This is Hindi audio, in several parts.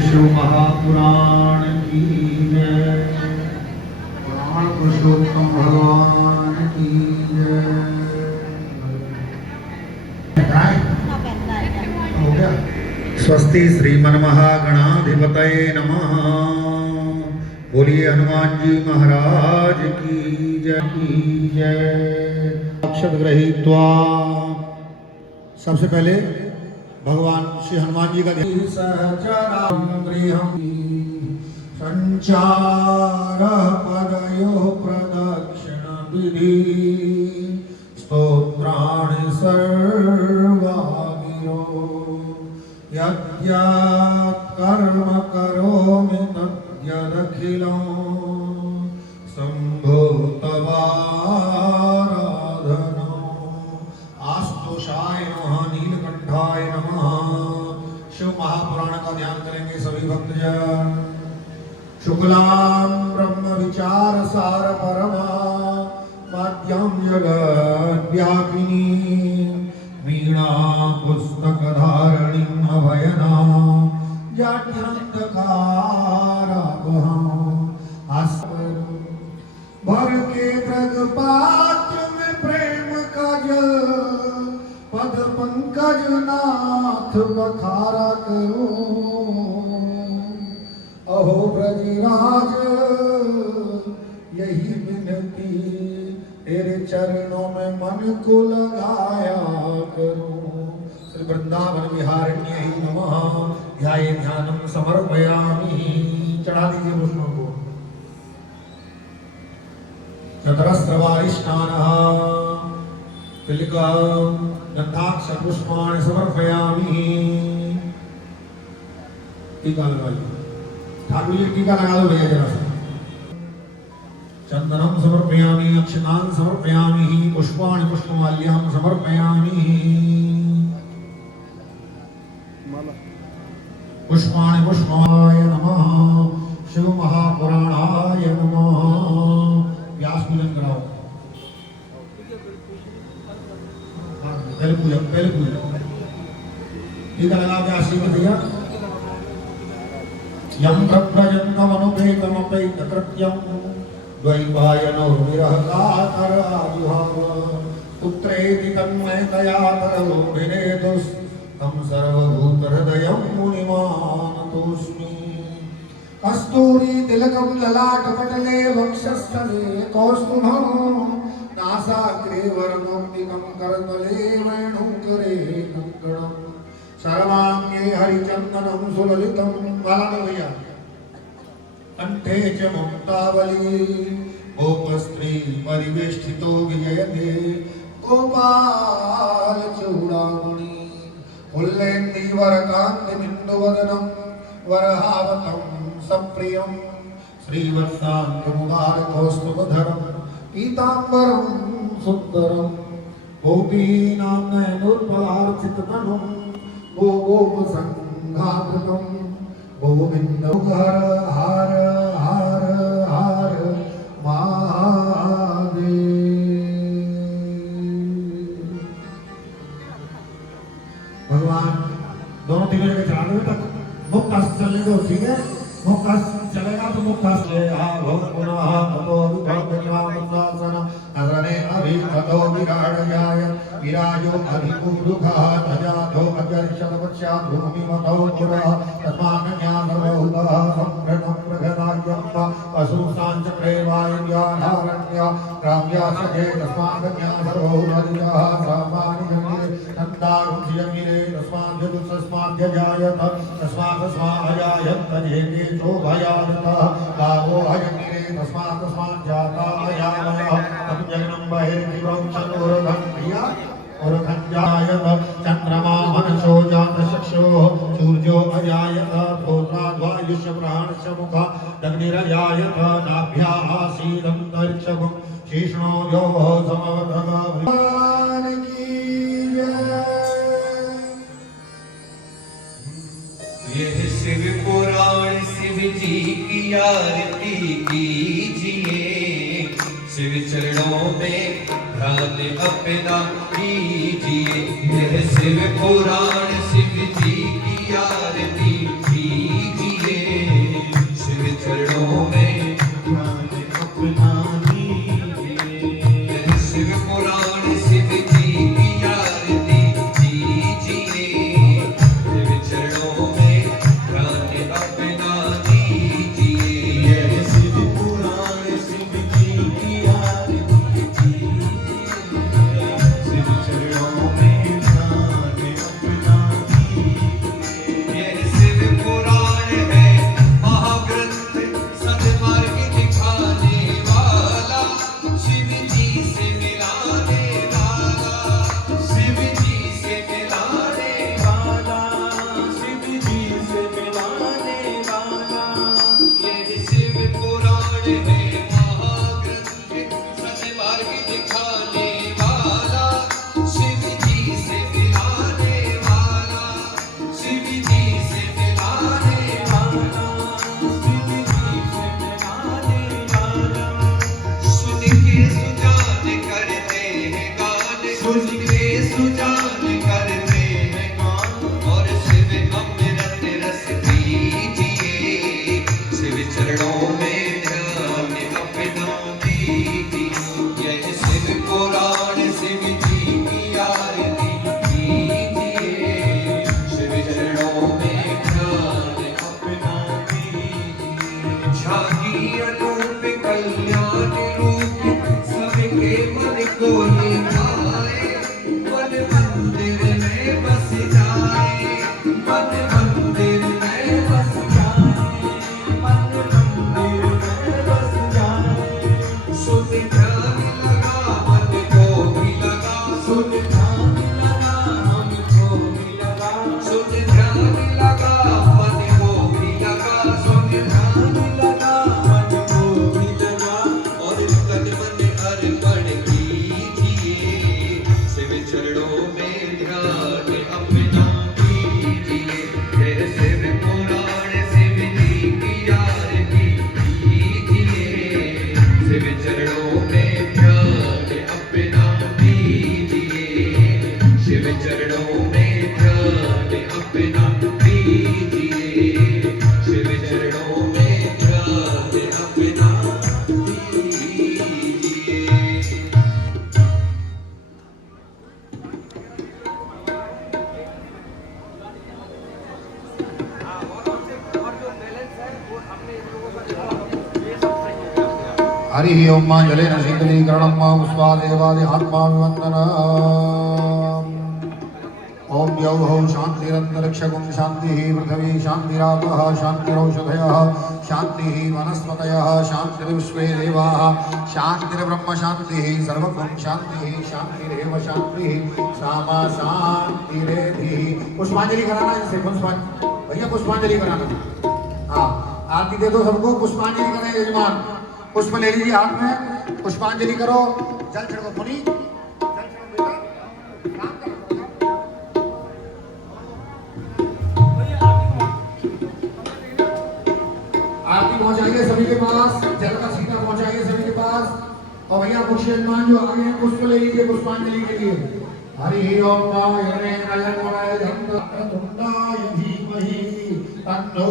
शिव महापुराण की जय। पुराण पुरुषोत्तम भगवान की जय। हो गया। स्वस्ति श्रीमन्महागणाधिपतये नमः। बोलिए हनुमान जी महाराज की जय। अक्षत गृहीत्वा सबसे पहले भगवान श्री हनुमान जी का संचार पदयो प्रदक्षिण विधि स्तोत्राणि सर्वा गिरो यद्यत् कर्म करोमि तद्यदखिलं शम्भो तवाराधनम्। आस्तोषाय नमः, नीलकंठाय नमः। शिव महापुराण का ध्यान करेंगे सभी भक्तजन। शुक्लां ब्रह्म विचार सार परमा माध्यम जगद्व्यापिनी वीणा पुस्तक धारणीं अभयनां जाड्यन्धकारवहं भर के दृग पात्र में प्रेम का जल पद पंकज नाथ बखारा करो। अहो ब्रजराज यही विनती तेरे चरणों में मन को लगाया करो। श्री वृंदावन विहारिण्यै नमः। ध्याये ध्यानं समर्पयामि। चढ़ा दीजिए पुष्पों को। चतरस्रवारिष्ठानः तिलकं गन्धाक्षपुष्पाणि समर्पयामि। टीका लगाइए। ठाकुर जी टीका लगा दो भैया जरा सा। चंदनं समर्पयामि, अक्षतान् समर्पयामि, पुष्पाणि पुष्पमाल्यां समर्पयामि। पुष्पाणि पुष्पाय नमः। शिव महापुराणाय नमः। व्यास पूजन कराओ। पहले पूजा टीका लगा व्यास जी को भैया। यं प्रव्रजन्तमनुपेतमपैतकृत्यं द्वैपायनो विरहकातराजुहाव पुत्रेति तन्मयतया तरलोभिनेतुस् तं सर्वभूतहृदयं मुनिमानतोऽस्मि। कस्तूरी तिलकं ललाटपटले वक्षस्थले कौस्तुभं नासाग्रे वरमौक्तिकं करतले वेणुकरे कङ्कणम् सर्वांगे हरिचंदनं सुललितं बालभैया कंठे च ममतावली गोपस्त्री परिवेष्टितो विजयते गोपाल चूड़ामणि उल्लेन्दीवरकान्तिबिन्दुवदनं वरहावतं सप्रियं श्रीवत्साङ्गमुदारकौस्तुभधरं पीताम्बरं सुन्दरं गोपीनां नयनोत्पलार्चिततनुं गोपसङ्घाकृतं गोविन्द हर हर हर हर महादेव। भगवान दोनों तीनों जगह चला दो तक मुक्त चलने दो, ठीक है। मुक्त चलेगा तो मुक्त पुनः ततो विभवनामसासन नरने अभिततो विराजयाय विराजो अधिपूरुखः तजातो अजर्षदपश्चात् भूमिमतो पुरः तस्मान्न्यासर्वभूतः सम्भ्रणं प्रघनायं पशुसाञ्चक्रेवाय्याधारण्य ग्राम्यासजे तस्मान्न्यासर्वभूतः सामानि जङ्गिरे नन्दारुषिजङ्गिरे तस्माद्यजायत तस्मादजायत तजेते शोभयादतः लाभो अजङ्गिरे तस्माज्जाता अयामयः तं जगनं बहिर्दिवं चतुर्भं प्रिया उर्खञ्जायत चन्द्रमा मनसो जातचक्षुः सूर्यो अजायत भूताद्वायुष्य प्राणस्य मुखः अग्निरजायत नाभ्याः शीतन्तरिक्षगुं शीष्णो योः समवतः भगवान की जय। यह शिव पुराण शिव जी की आरती कीजिए। शिव चरणों में ध्यान अपना कीजिए। यह शिव पुराण शिव जी की आरती कीजिए। हरि ओम जलेन शीतलीकरणं मा पुष्पादेवादि आत्माभिवन्दनम् ओम यौः शान्तिरन्तरिक्षगुं शान्तिः पृथिवी शान्तिरापः शान्तिरौषधयः शान्तिः वनस्पतयः शान्तिर्विश्वे देवाः शान्तिर्ब्रह्म शान्तिः सर्वगुं शान्तिः शान्तिरेव शान्तिः सामा शान्तिरेधि। पुष्पांजलि कराना जैसे पुष्पांजलि भैया पुष्पांजलि कराना। हाँ आरती दे दो सबको, पुष्पांजलि करें यजमान। पुष्प ले लीजिए हाथ में, पुष्पांजलि करो। जल छिड़को मुनि, जल छिड़को बेटा। आरती पहुंचाइए सभी के पास, जल का छींटा पहुंचाइए सभी के पास। और भैया मुख्य यजमान जो आगे हैं पुष्प ले लीजिए पुष्पांजलि के लिए। हरि ओम तुंडाय धीमहि तन्नो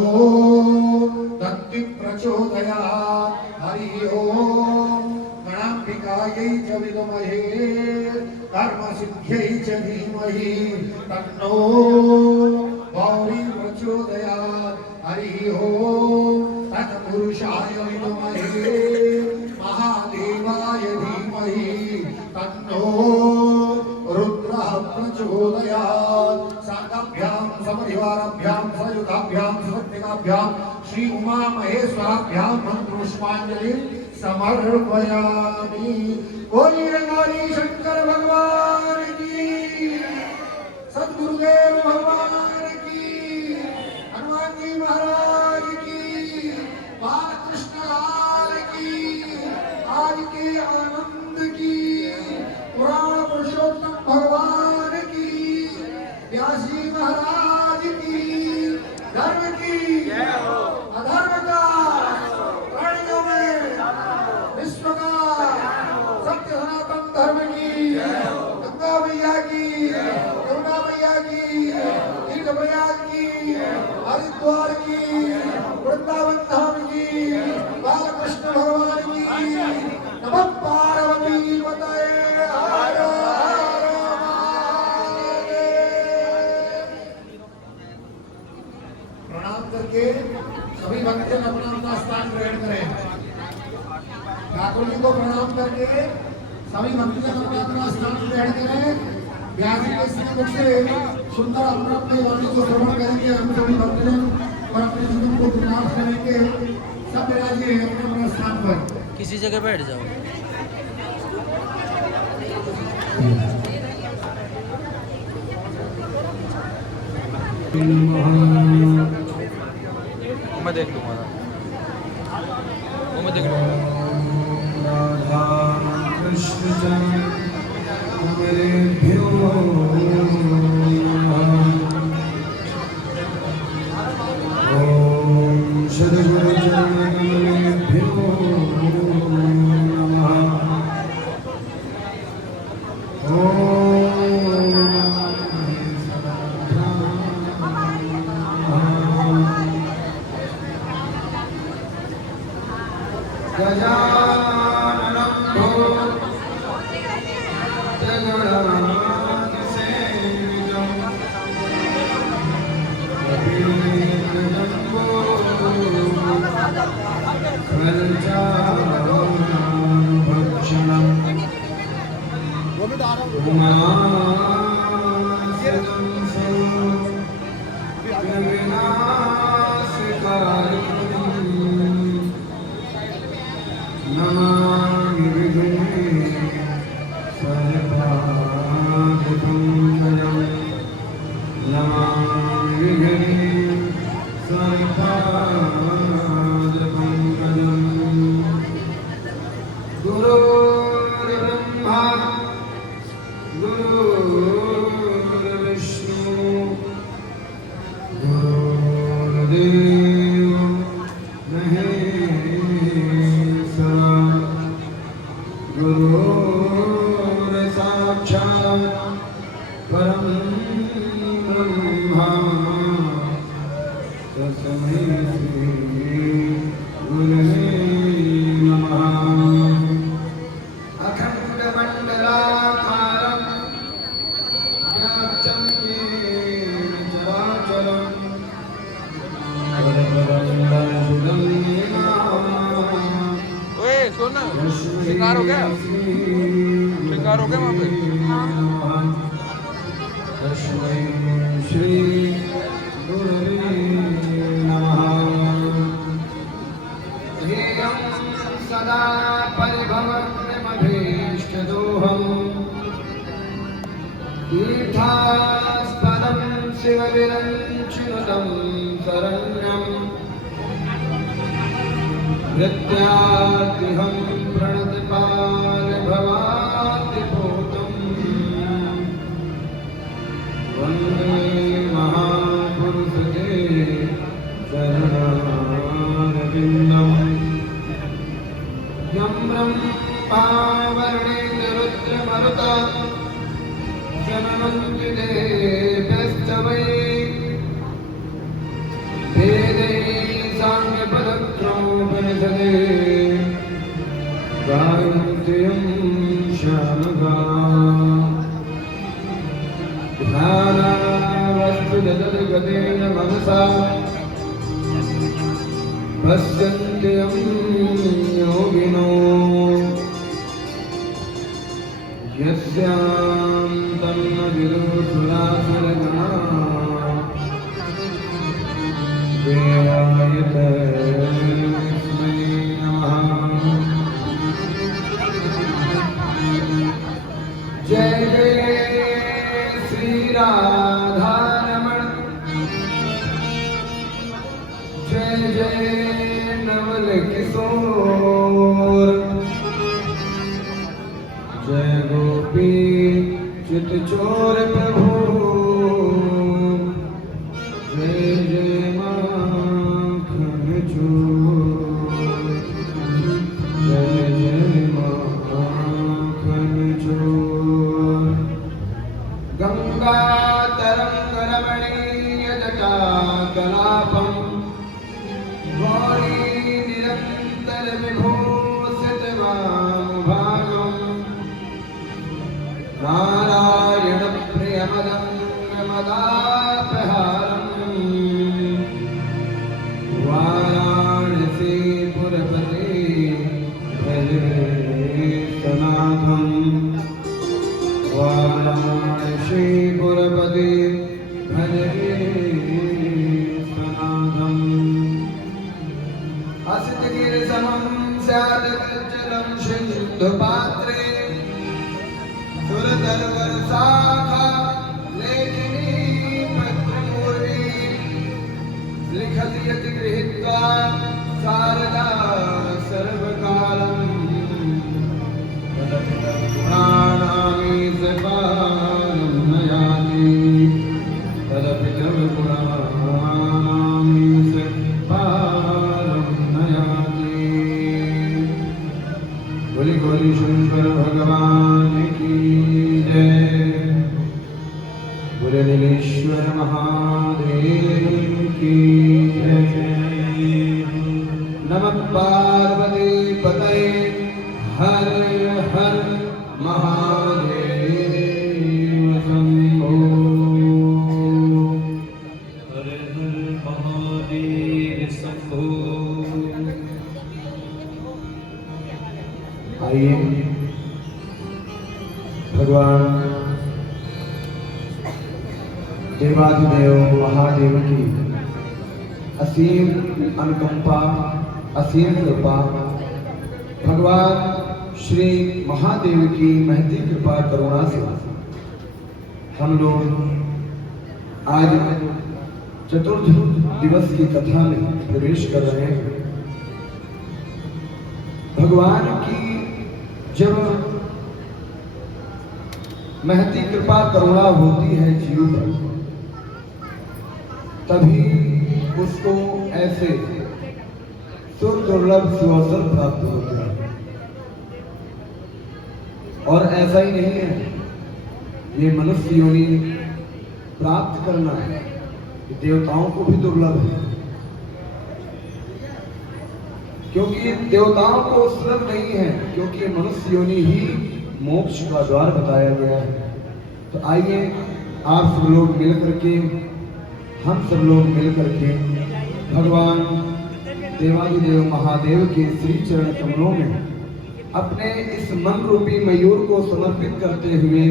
दन्ति प्रचोदयात्। हरि ओम गणाम्बिकायै च विद्महे कर्मसिद्ध्यै च धीमहि तन्नो गौरी प्रचोदयात्। हरि ओम तत्पुरुषाय विद्महे महादेवाय धीमहि तन्नो रुद्रः प्रचोदयात्। शाखाभ्यां समरिवाराभ्यां सयुधाभ्यां सत्यकाभ्यां श्री उमा महेश्वराभ्यां मंत्रोष्पांजलि समर्पयामि। बोलिए रंगारी शंकर भगवान की, सद्गुरुदेव भगवान की, हनुमान जी महाराज की, बालकृष्ण लाल की, आज के आनंद की, पुराण पुरुषोत्तम भगवान की, व्यासी महाराज की, धर्म की अधर्म का प्राणियों में विश्व का सत्य सनातन धर्म की, गंगा मैया की, यमुना मैया की, तीर्थप्रयाग की, हरिद्वार की, वृंदावन धाम की, बालकृष्ण भगवान की, नमः पार्वती पतये हर हर महादेव। प्रणाम करके सभी भक्तजन अपना अपना स्थान ग्रहण करें। ठाकुर जी को प्रणाम करके सभी भक्तजन अपना अपना स्थान ग्रहण करें। व्यास जी के श्री मुख से सुंदर अपने अपने वाणी को श्रवण करेंगे। हम सभी भक्तजन और अपने जीवन को विनाश करेंगे। सब विराजिए अपने अपने स्थान पर। किसी जगह बैठ जाओ। मैं देख लूँगा, वो मैं देख लूँगा। राधा कृष्ण मेरेभ्यो ओम सद्गुरु चरणकमलेभ्यो नमः। गजाननं भूतगणाधिसेवितं कपिलजम्बो फलचारुभक्षणम् उमासनं विनाशकारिणम् नमामि विघ्ने सर्वपापविमोचनं। नमामि विघ्ने सर्वपापविमोचनं। गुरुर्ब्रह्मा गुरुर्विष्णु गुरुर्देवो महेश्वरः। गुरुर्साक्षात् परं ब्रह्मा तस्मै श्री गुरवे नमः। अखण्डमण्डलाकारं व्याप्तं येन चराचरं तत्पदं दर्शितं येन ओए सुन ना। चमत्कार हो गए वहाँ पे? तस्मै श्री गुरवे नमः। ध्येयं सदा परिभवग्नमभीष्टदोहम् तीर्थास्पदं शिवविरञ्चिनुतं शरण्यम् नृत्याद्रिहं प्रणतपालभवाद्रिपूतम् वन्दे महापुरुषते चरणारविन्दम् यं ब्रह्मावरुणेन्द्ररुद्रमरुता शरणन्ति देवस्तवै वेदै साङ्गपदक्रमोपनिषदे गायन्त्यं श्यामगा ध्यानावस्थितगतेन मनसा पश्यन्त्यं योगिनो यस्यां तन्न विदुसुरासुरगणा देवाय तस्मै नमः। जय जय श्री राधारमण जय जय नवल किशोर जय गोपी चित चोर प्रभु जय जय माखन चोर जय जय माखन चोर। गंगा तरंग रमणीय जटा कलापम गौरी निरंतर विभूषित वामभागम् नारायण प्रियमदङ्गमदापहारम् वाराणसीपुरपते भजे सनाथम् वाराणसीपुरपते भजे सनाथम्। असितगिरिसमं स्यात् जलं सिन्धुपात्रे सुरतरुवर शाखा लेखिनी पत्रमूर्वी लिखति यति गृहीत्वा शारदा सर्वकालम् पुराणानि सर्वाणं नयाति तदपि तव पुराणानि सर्वाणं नयाति। बोली बोली शंकर भगवान की जय। बोले नीलेश्वर महादेव की जय। नमः पार्वती पतये हर हर महादेव शंभो। हर हर महादेव शंभो। आइए भगवान देवाधिदेव महादेव की असीम अनुकंपा असीम कृपा भगवान श्री महादेव की महती कृपा करुणा से हम लोग आज चतुर्थ दिवस की कथा में प्रवेश कर रहे हैं। भगवान की जब महती कृपा करुणा होती है जीव पर तभी उसको ऐसे दुर्लभ सुअवसर प्राप्त होते हैं। और ऐसा ही नहीं है, ये मनुष्य योनि प्राप्त करना है देवताओं को भी दुर्लभ है, क्योंकि देवताओं को सुलभ नहीं है, क्योंकि मनुष्य योनि ही मोक्ष का द्वार बताया गया है। तो आइए आप सब लोग मिल करके हम सब लोग मिल करके भगवान देवाधिदेव महादेव के श्री चरण कमलों में अपने इस मन रूपी मयूर को समर्पित करते हुए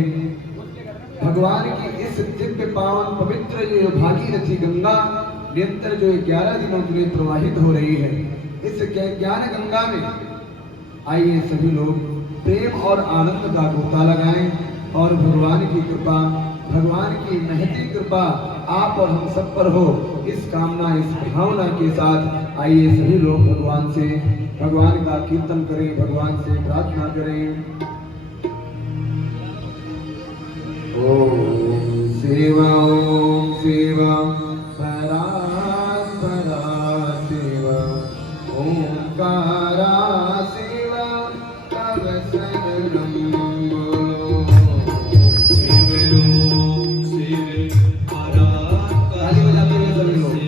भगवान की इस दिव्य पावन पवित्र ये भागीरथी गंगा निरंतर जो 11 दिनों के लिए प्रवाहित हो रही है, इस ज्ञान गंगा में आइए सभी लोग प्रेम और आनंद का गोता लगाएं और भगवान की कृपा, भगवान की महती कृपा आप और हम सब पर हो, इस कामना, इस भावना के साथ आइए सभी लोग भगवान का कीर्तन करें, भगवान से प्रार्थना करें। ओम शिवा परा शिवा ओंकारा शिवा तव शरणं बोलो। ताली बजाते हुए सभी लोग।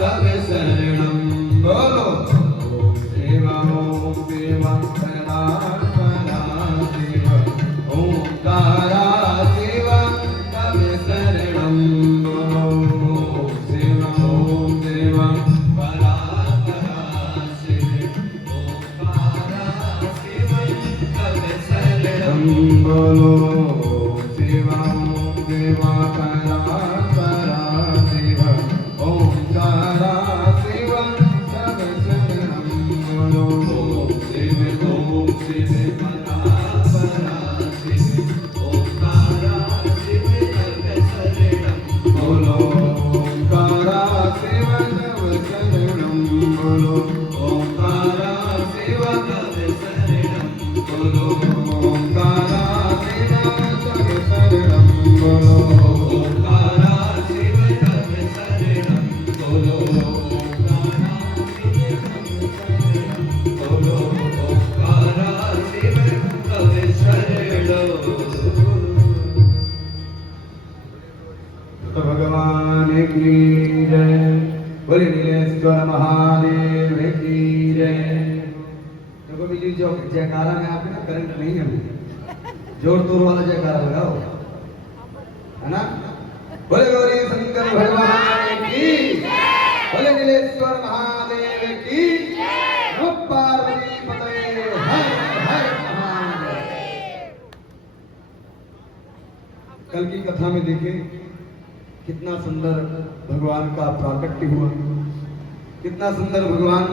तव शरणं बोलो सेवा ओम सेवा परा परा सेवा ओंकारा सेवा तव शरणं बोलो सेवा ओम सेवा परा परा सेवा ओंकारा सेवा तव शरणं बोलो सेवा ओम सेवा परा परा सेवा ओंकारा सेवा तव शरणं बोलो सेवा ओम सेवा परा परा सेवा ओंकारा सेवा तव शरणं बोलो ओंकारा सेवा तव शरणं बोलो ओंकारा सेवा तव शरणं बोलो ओंकारा सेवा तव शरणं बोलो ओंकारा सेवा तव शरणं बोलो ओंकारा बोलो ओंकारा सेवा तव शरणं। तो भगवान की जय बोले नीलेश्वर महादेव की जय। देखो बिजली जो जयकारा में आप ना करंट नहीं है जोर तोड़ वाला जयकारा लगाओ है ना। बोले गौरी शंकर भगवान की बोले नीलेश्वर महादेव की नमः पार्वती पतये हर हर महादेव। कल की कथा में देखें कितना सुंदर भगवान का प्राकट्य हुआ, कितना सुंदर भगवान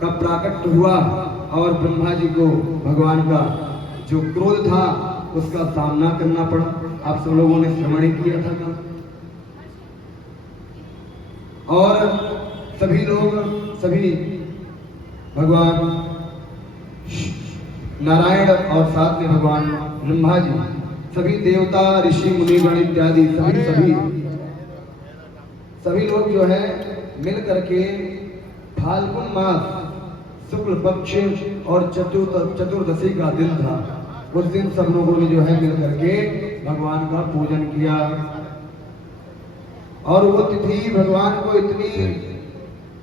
का प्राकट्य हुआ और ब्रह्मा जी को भगवान का जो क्रोध था उसका सामना करना पड़ा। आप सब लोगों ने श्रवण किया था कल। और सभी लोग सभी भगवान नारायण और साथ में भगवान ब्रह्मा जी सभी देवता ऋषि मुनिगण इत्यादि सभी लोग जो है मिल करके फाल्गुन मास शुक्ल पक्ष और चतुर्दशी का दिन था। उस दिन सब लोगों ने जो है मिल करके भगवान का पूजन किया और वो तिथि भगवान को इतनी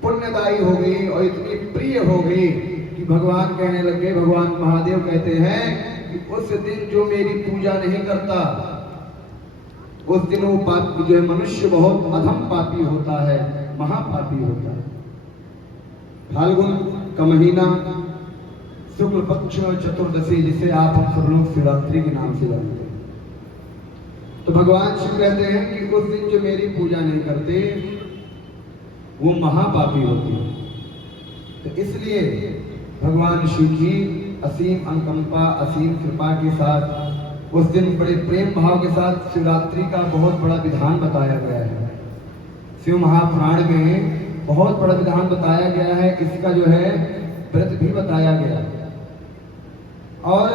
पुण्यदायी हो गई और इतनी प्रिय हो गई कि भगवान कहने लगे, भगवान महादेव कहते हैं कि उस दिन जो मेरी पूजा नहीं करता उस दिन वो पापी जो है मनुष्य बहुत अधम पापी होता है, महापापी होता है। फाल्गुन का महीना शुक्ल पक्ष चतुर्दशी जिसे आप हम सब लोग शिवरात्रि के नाम से जानते हैं। तो भगवान शिव कहते हैं कि उस दिन जो मेरी पूजा नहीं करते वो महापापी होते हैं। तो इसलिए भगवान शिव की असीम अनुकंपा असीम कृपा के साथ उस दिन बड़े प्रेम भाव के साथ शिवरात्रि का बहुत बड़ा विधान बताया गया है। शिव महापुराण में बहुत बड़ा विधान बताया गया है, इसका जो है व्रत भी बताया गया है। और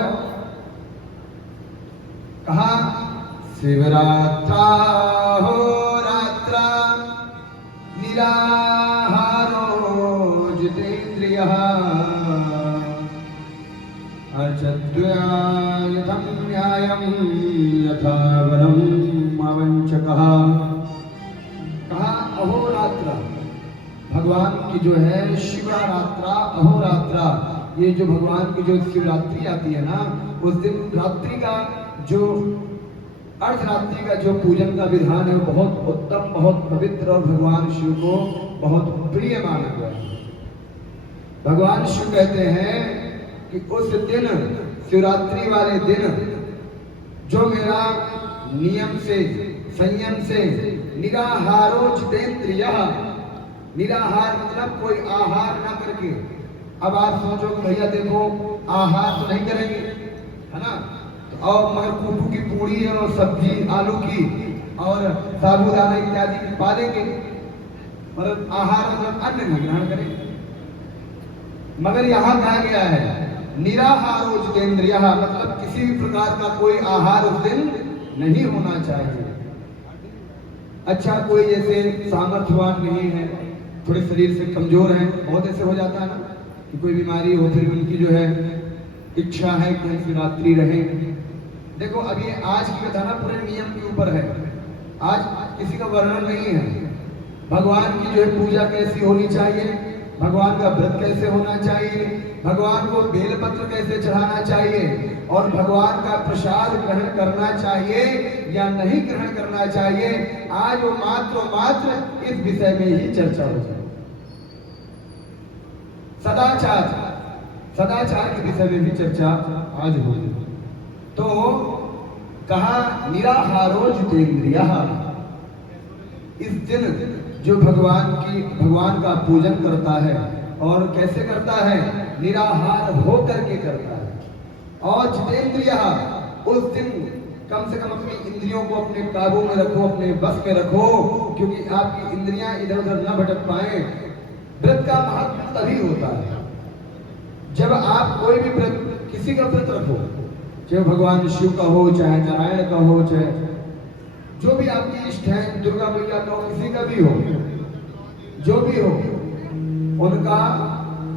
कहा शिवरात्रा हो रात्रा निराहारो जितेन्द्रियः अर्चद्वयथं न्यायं यथा वरं अवंचकः। कहा अहोरात्रा भगवान की जो है शिवरात्रा अहोरात्रा, ये जो भगवान की जो शिवरात्रि आती है ना उस दिन रात्रि का जो अर्धरात्रि का जो पूजन का विधान है वो बहुत उत्तम बहुत पवित्र और भगवान शिव को बहुत प्रिय माना गया है। भगवान शिव कहते हैं कि उस दिन शिवरात्रि वाले दिन जो मेरा नियम से संयम से निराहारो जितेन्द्रियः, निराहार मतलब कोई आहार ना करके। अब आप सोचो भैया देखो आहार तो नहीं करेंगे है ना, और मगर कूटू की पूड़ी और सब्जी आलू की और साबुदाना इत्यादि पा देंगे, मतलब आहार मतलब अन्न नहीं ग्रहण करेंगे। मगर यहाँ कहा गया है निराहारो जितेन्द्रियः, मतलब किसी भी प्रकार का कोई आहार उस दिन नहीं होना चाहिए। अच्छा कोई जैसे सामर्थ्यवान नहीं है, थोड़े शरीर से कमजोर हैं, बहुत ऐसे हो जाता है ना कि कोई बीमारी हो फिर उनकी जो है इच्छा है कि हम शिवरात्रि रहें। देखो अभी आज की कथा ना पूरे नियम के ऊपर है, आज किसी का वर्णन नहीं है। भगवान की जो है पूजा कैसी होनी चाहिए, भगवान का व्रत कैसे होना चाहिए, भगवान को बेलपत्र कैसे चढ़ाना चाहिए और भगवान का प्रसाद ग्रहण करना चाहिए या नहीं ग्रहण करना चाहिए, आज वो मात्र इस विषय में ही चर्चा हो जाए। सदाचार के विषय में भी चर्चा आज होगी। तो कहा निराहारो जितेंद्रियः, इस दिन जो भगवान का पूजन करता है और कैसे करता है, निराहार हो करके करता है। और जितेंद्रियः, उस दिन कम से कम अपनी इंद्रियों को अपने काबू में रखो, अपने बस में रखो, क्योंकि आपकी इंद्रियां इधर उधर न भटक पाए। व्रत का महत्व तभी होता है जब आप कोई भी व्रत, किसी का व्रत रखो, चाहे भगवान शिव का हो, चाहे नारायण का हो, चाहे जो भी आपकी इष्ट है, दुर्गा मैया का हो, किसी का भी हो, जो भी हो, उनका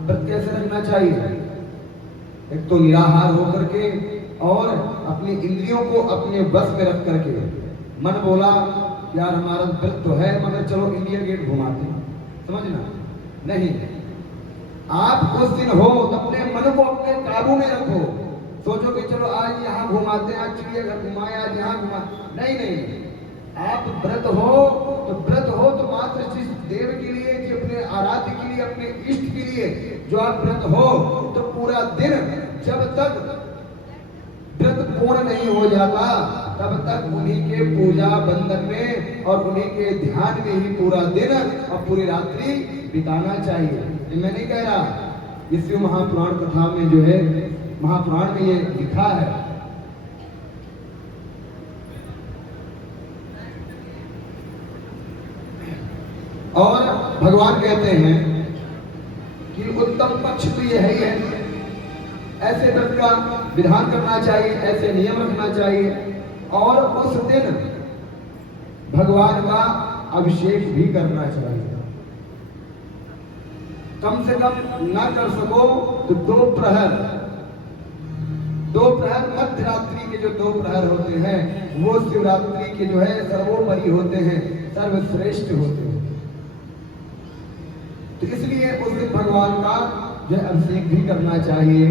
व्रत कैसे रखना चाहिए, एक तो निराहार होकर के और अपनी इंद्रियों को अपने बस में रख करके। मन बोला यार हमारा व्रत तो है मगर चलो इंडिया गेट घुमाते, समझना नहीं, आप उस दिन हो तो अपने मन को अपने काबू में रखो। सोचो कि चलो आज यहाँ घुमाते हैं, आज चिड़ियाघर घुमाए, आज यहाँ घुमा, नहीं, आप व्रत हो तो मात्र जिस देव के लिए, जो अपने आराध्य के लिए, अपने इष्ट के लिए जो आप व्रत हो, तो पूरा दिन जब तक व्रत पूर्ण नहीं हो जाता तब तक उन्हीं के पूजा बंधन में और उन्हीं के ध्यान में ही पूरा दिन और पूरी रात्रि बिताना चाहिए। ये मैं नहीं कह रहा, इस महापुराण कथा में जो है, महापुराण में ये लिखा है। और भगवान कहते हैं कि उत्तम पक्ष तो ये है, ऐसे व्रत का विधान करना चाहिए, ऐसे नियम रखना चाहिए और उस दिन भगवान का अभिषेक भी करना चाहिए। कम से कम ना कर सको तो दो प्रहर मध्य रात्रि के जो 2 प्रहर होते हैं वो शिवरात्रि के जो है सर्वोपरि होते हैं, सर्वश्रेष्ठ होते हैं। तो इसलिए उस दिन भगवान का जो अभिषेक भी करना चाहिए।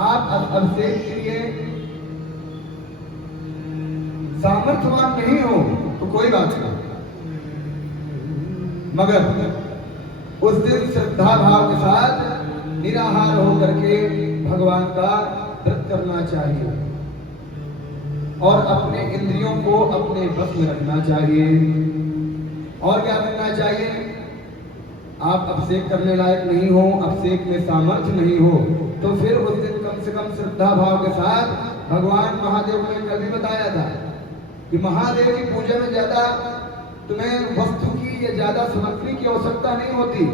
आप अभिषेक के लिए सामर्थ्यवान नहीं हो तो कोई बात नहीं, मगर उस दिन श्रद्धा भाव के साथ निराहार होकर के भगवान का व्रत करना चाहिए और अपने इंद्रियों को अपने बस में रखना चाहिए। और क्या करना चाहिए, आप अभिषेक करने लायक नहीं हो, अभिषेक में सामर्थ्य नहीं हो, तो फिर उस दिन कम से कम श्रद्धा भाव के साथ, भगवान महादेव ने कल भी बताया था कि महादेव की पूजा में ज्यादा तुम्हें वस्तु की या ज्यादा सामग्री की आवश्यकता नहीं होती।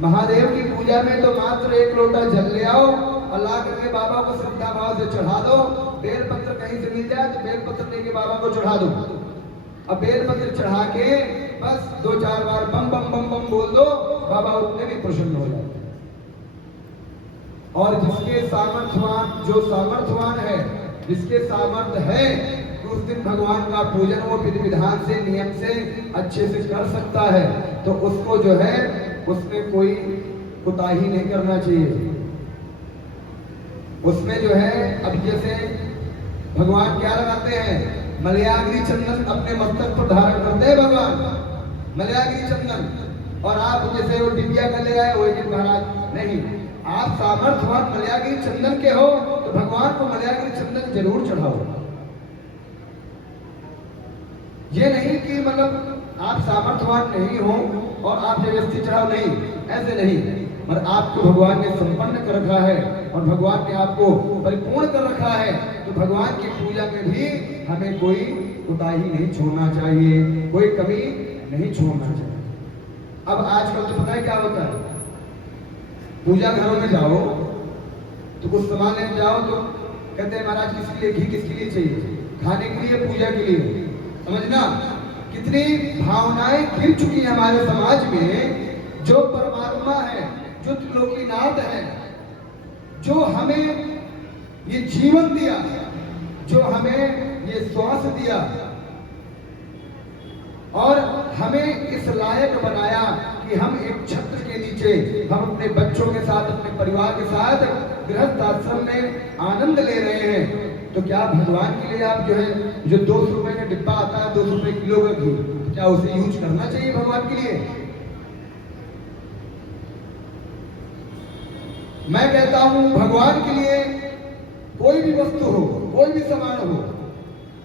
महादेव की पूजा में तो मात्र 1 लोटा जल ले आओ और ला करके बाबा को श्रद्धा भाव से चढ़ा दो। बेलपत्र कहीं से मिल जाए तो बेलपत्र लेके बाबा को चढ़ा दो। अब बेलपत्र चढ़ा के बस 2-4 बार बम बम बम बम बोल दो, बाबा उतने भी प्रसन्न हो जाते हैं। और जिसके सामर्थ्यवान है, जिसके सामर्थ्य है, तो उस दिन भगवान का पूजन वो विधि विधान से, नियम से अच्छे से कर सकता है, तो उसको जो है उसमें कोई कोताही नहीं करना चाहिए। उसमें जो है, अब जैसे भगवान क्या लगाते हैं, मलयाग्री चंदन अपने मस्तक पर धारण करते हैं भगवान, मलयाग्री चंदन, और आप जैसे वो डिबिया का ले आए वो एक महाराज नहीं, आप सामर्थ्यवान मलयाग्री चंदन के हो तो भगवान को मलयाग्री चंदन जरूर चढ़ाओ। ये नहीं कि मतलब आप सामर्थ्यवान नहीं हो और आप जबरदस्ती चढ़ाओ, नहीं, ऐसे नहीं, पर आपको भगवान ने संपन्न कर रखा है और भगवान ने आपको परिपूर्ण कर रखा है, तो भगवान की पूजा में भी हमें कोई कोताही नहीं छोड़ना चाहिए, कोई कमी नहीं छोड़ना चाहिए। अब आजकल तो पता है क्या होता है, पूजा घरों में जाओ तो कुछ सामान लेने जाओ तो कहते हैं महाराज किसके लिए घी, किसके लिए चाहिए, खाने के लिए, पूजा के लिए। समझना कितनी भावनाएं गिर चुकी है हमारे समाज में। जो परमात्मा है, जो त्रिलोकीनाथ है, जो हमें ये जीवन दिया, जो हमें ये श्वास दिया और हमें इस लायक बनाया कि हम एक छत्र के नीचे हम अपने बच्चों के साथ, अपने परिवार के साथ गृहस्थ आश्रम में आनंद ले रहे हैं। तो क्या भगवान के लिए आप जो है, जो 200 रुपए का डिब्बा आता है, 200 रुपए किलो का घी, क्या उसे यूज करना चाहिए भगवान के लिए? मैं कहता हूं भगवान के लिए कोई भी वस्तु हो, कोई भी सामान हो,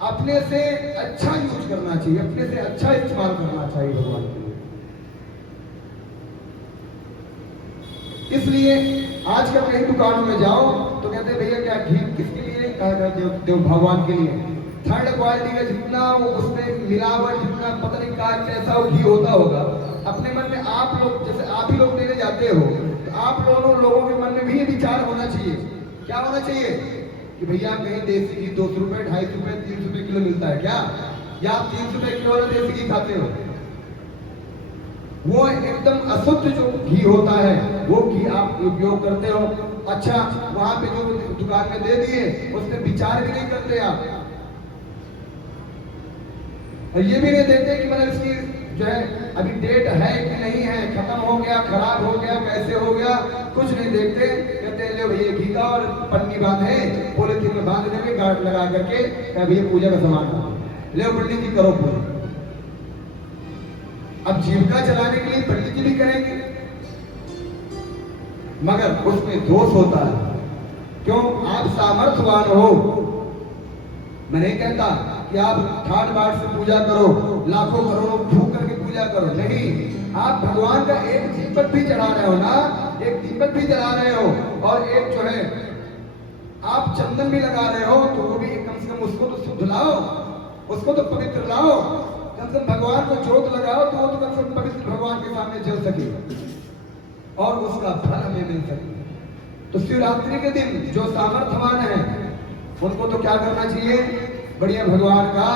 अपने से अच्छा यूज करना चाहिए, अपने से अच्छा इस्तेमाल करना चाहिए भगवान के लिए। इसलिए आजकल कई दुकानों में जाओ तो कहते हैं भैया क्या घी किसके लिए? कहा देव भगवान के लिए। थर्ड क्वालिटी का जितना वो उसमें मिलावट, जितना पता नहीं का कैसा वो घी होता होगा, अपने मन में आप लोग, जैसे आप ही लोग लेने जाते हो, तो आप लोगों के मन में भी ये विचार होना चाहिए। क्या होना चाहिए? कि भैया कहीं देसी घी 200 रुपए, 250 रुपए, 300 रुपए किलो मिलता है क्या? या आप 300 रुपए किलो वाला देसी घी खाते हो? वो एकदम अशुद्ध जो घी होता है वो घी आप उपयोग करते हो। अच्छा, वहां पे जो दुकान में दे दिए उसने विचार भी नहीं करते आप, और ये भी नहीं देते कि मतलब इसकी जो है अभी डेट है कि नहीं है, खत्म हो गया, खराब हो गया, कैसे हो गया, कुछ नहीं देखते। कहते हैं ले भैया घी का और पन्नी बांधे, पॉलिथीन में बांध देंगे, गांठ लगा करके, क्या भैया पूजा का सामान ले पंडित जी करो पूजा। अब जीविका चलाने के लिए पंडित जी भी करेंगे, मगर उसमें दोष होता है। क्यों? आप सामर्थ्यवान हो, मैं नहीं कहता कि आप ठाट बाट से पूजा करो, लाखों करोड़ों फूंक करके पूजा करो, नहीं। आप भगवान का एक दीपक भी चढ़ा रहे हो ना, एक दीपक भी जला रहे हो, और एक जो है आप चंदन भी लगा रहे हो, तो वो भी कम से कम उसको तो शुद्ध लाओ, उसको तो पवित्र लाओ। कम से कम भगवान को जोत लगाओ तो वो तो कम से कम पवित्र भगवान के सामने जल सके और उसका फल हमें मिल सके। तो शिवरात्रि के दिन जो सामर्थ्यवान है उनको तो क्या करना चाहिए? बढ़िया भगवान का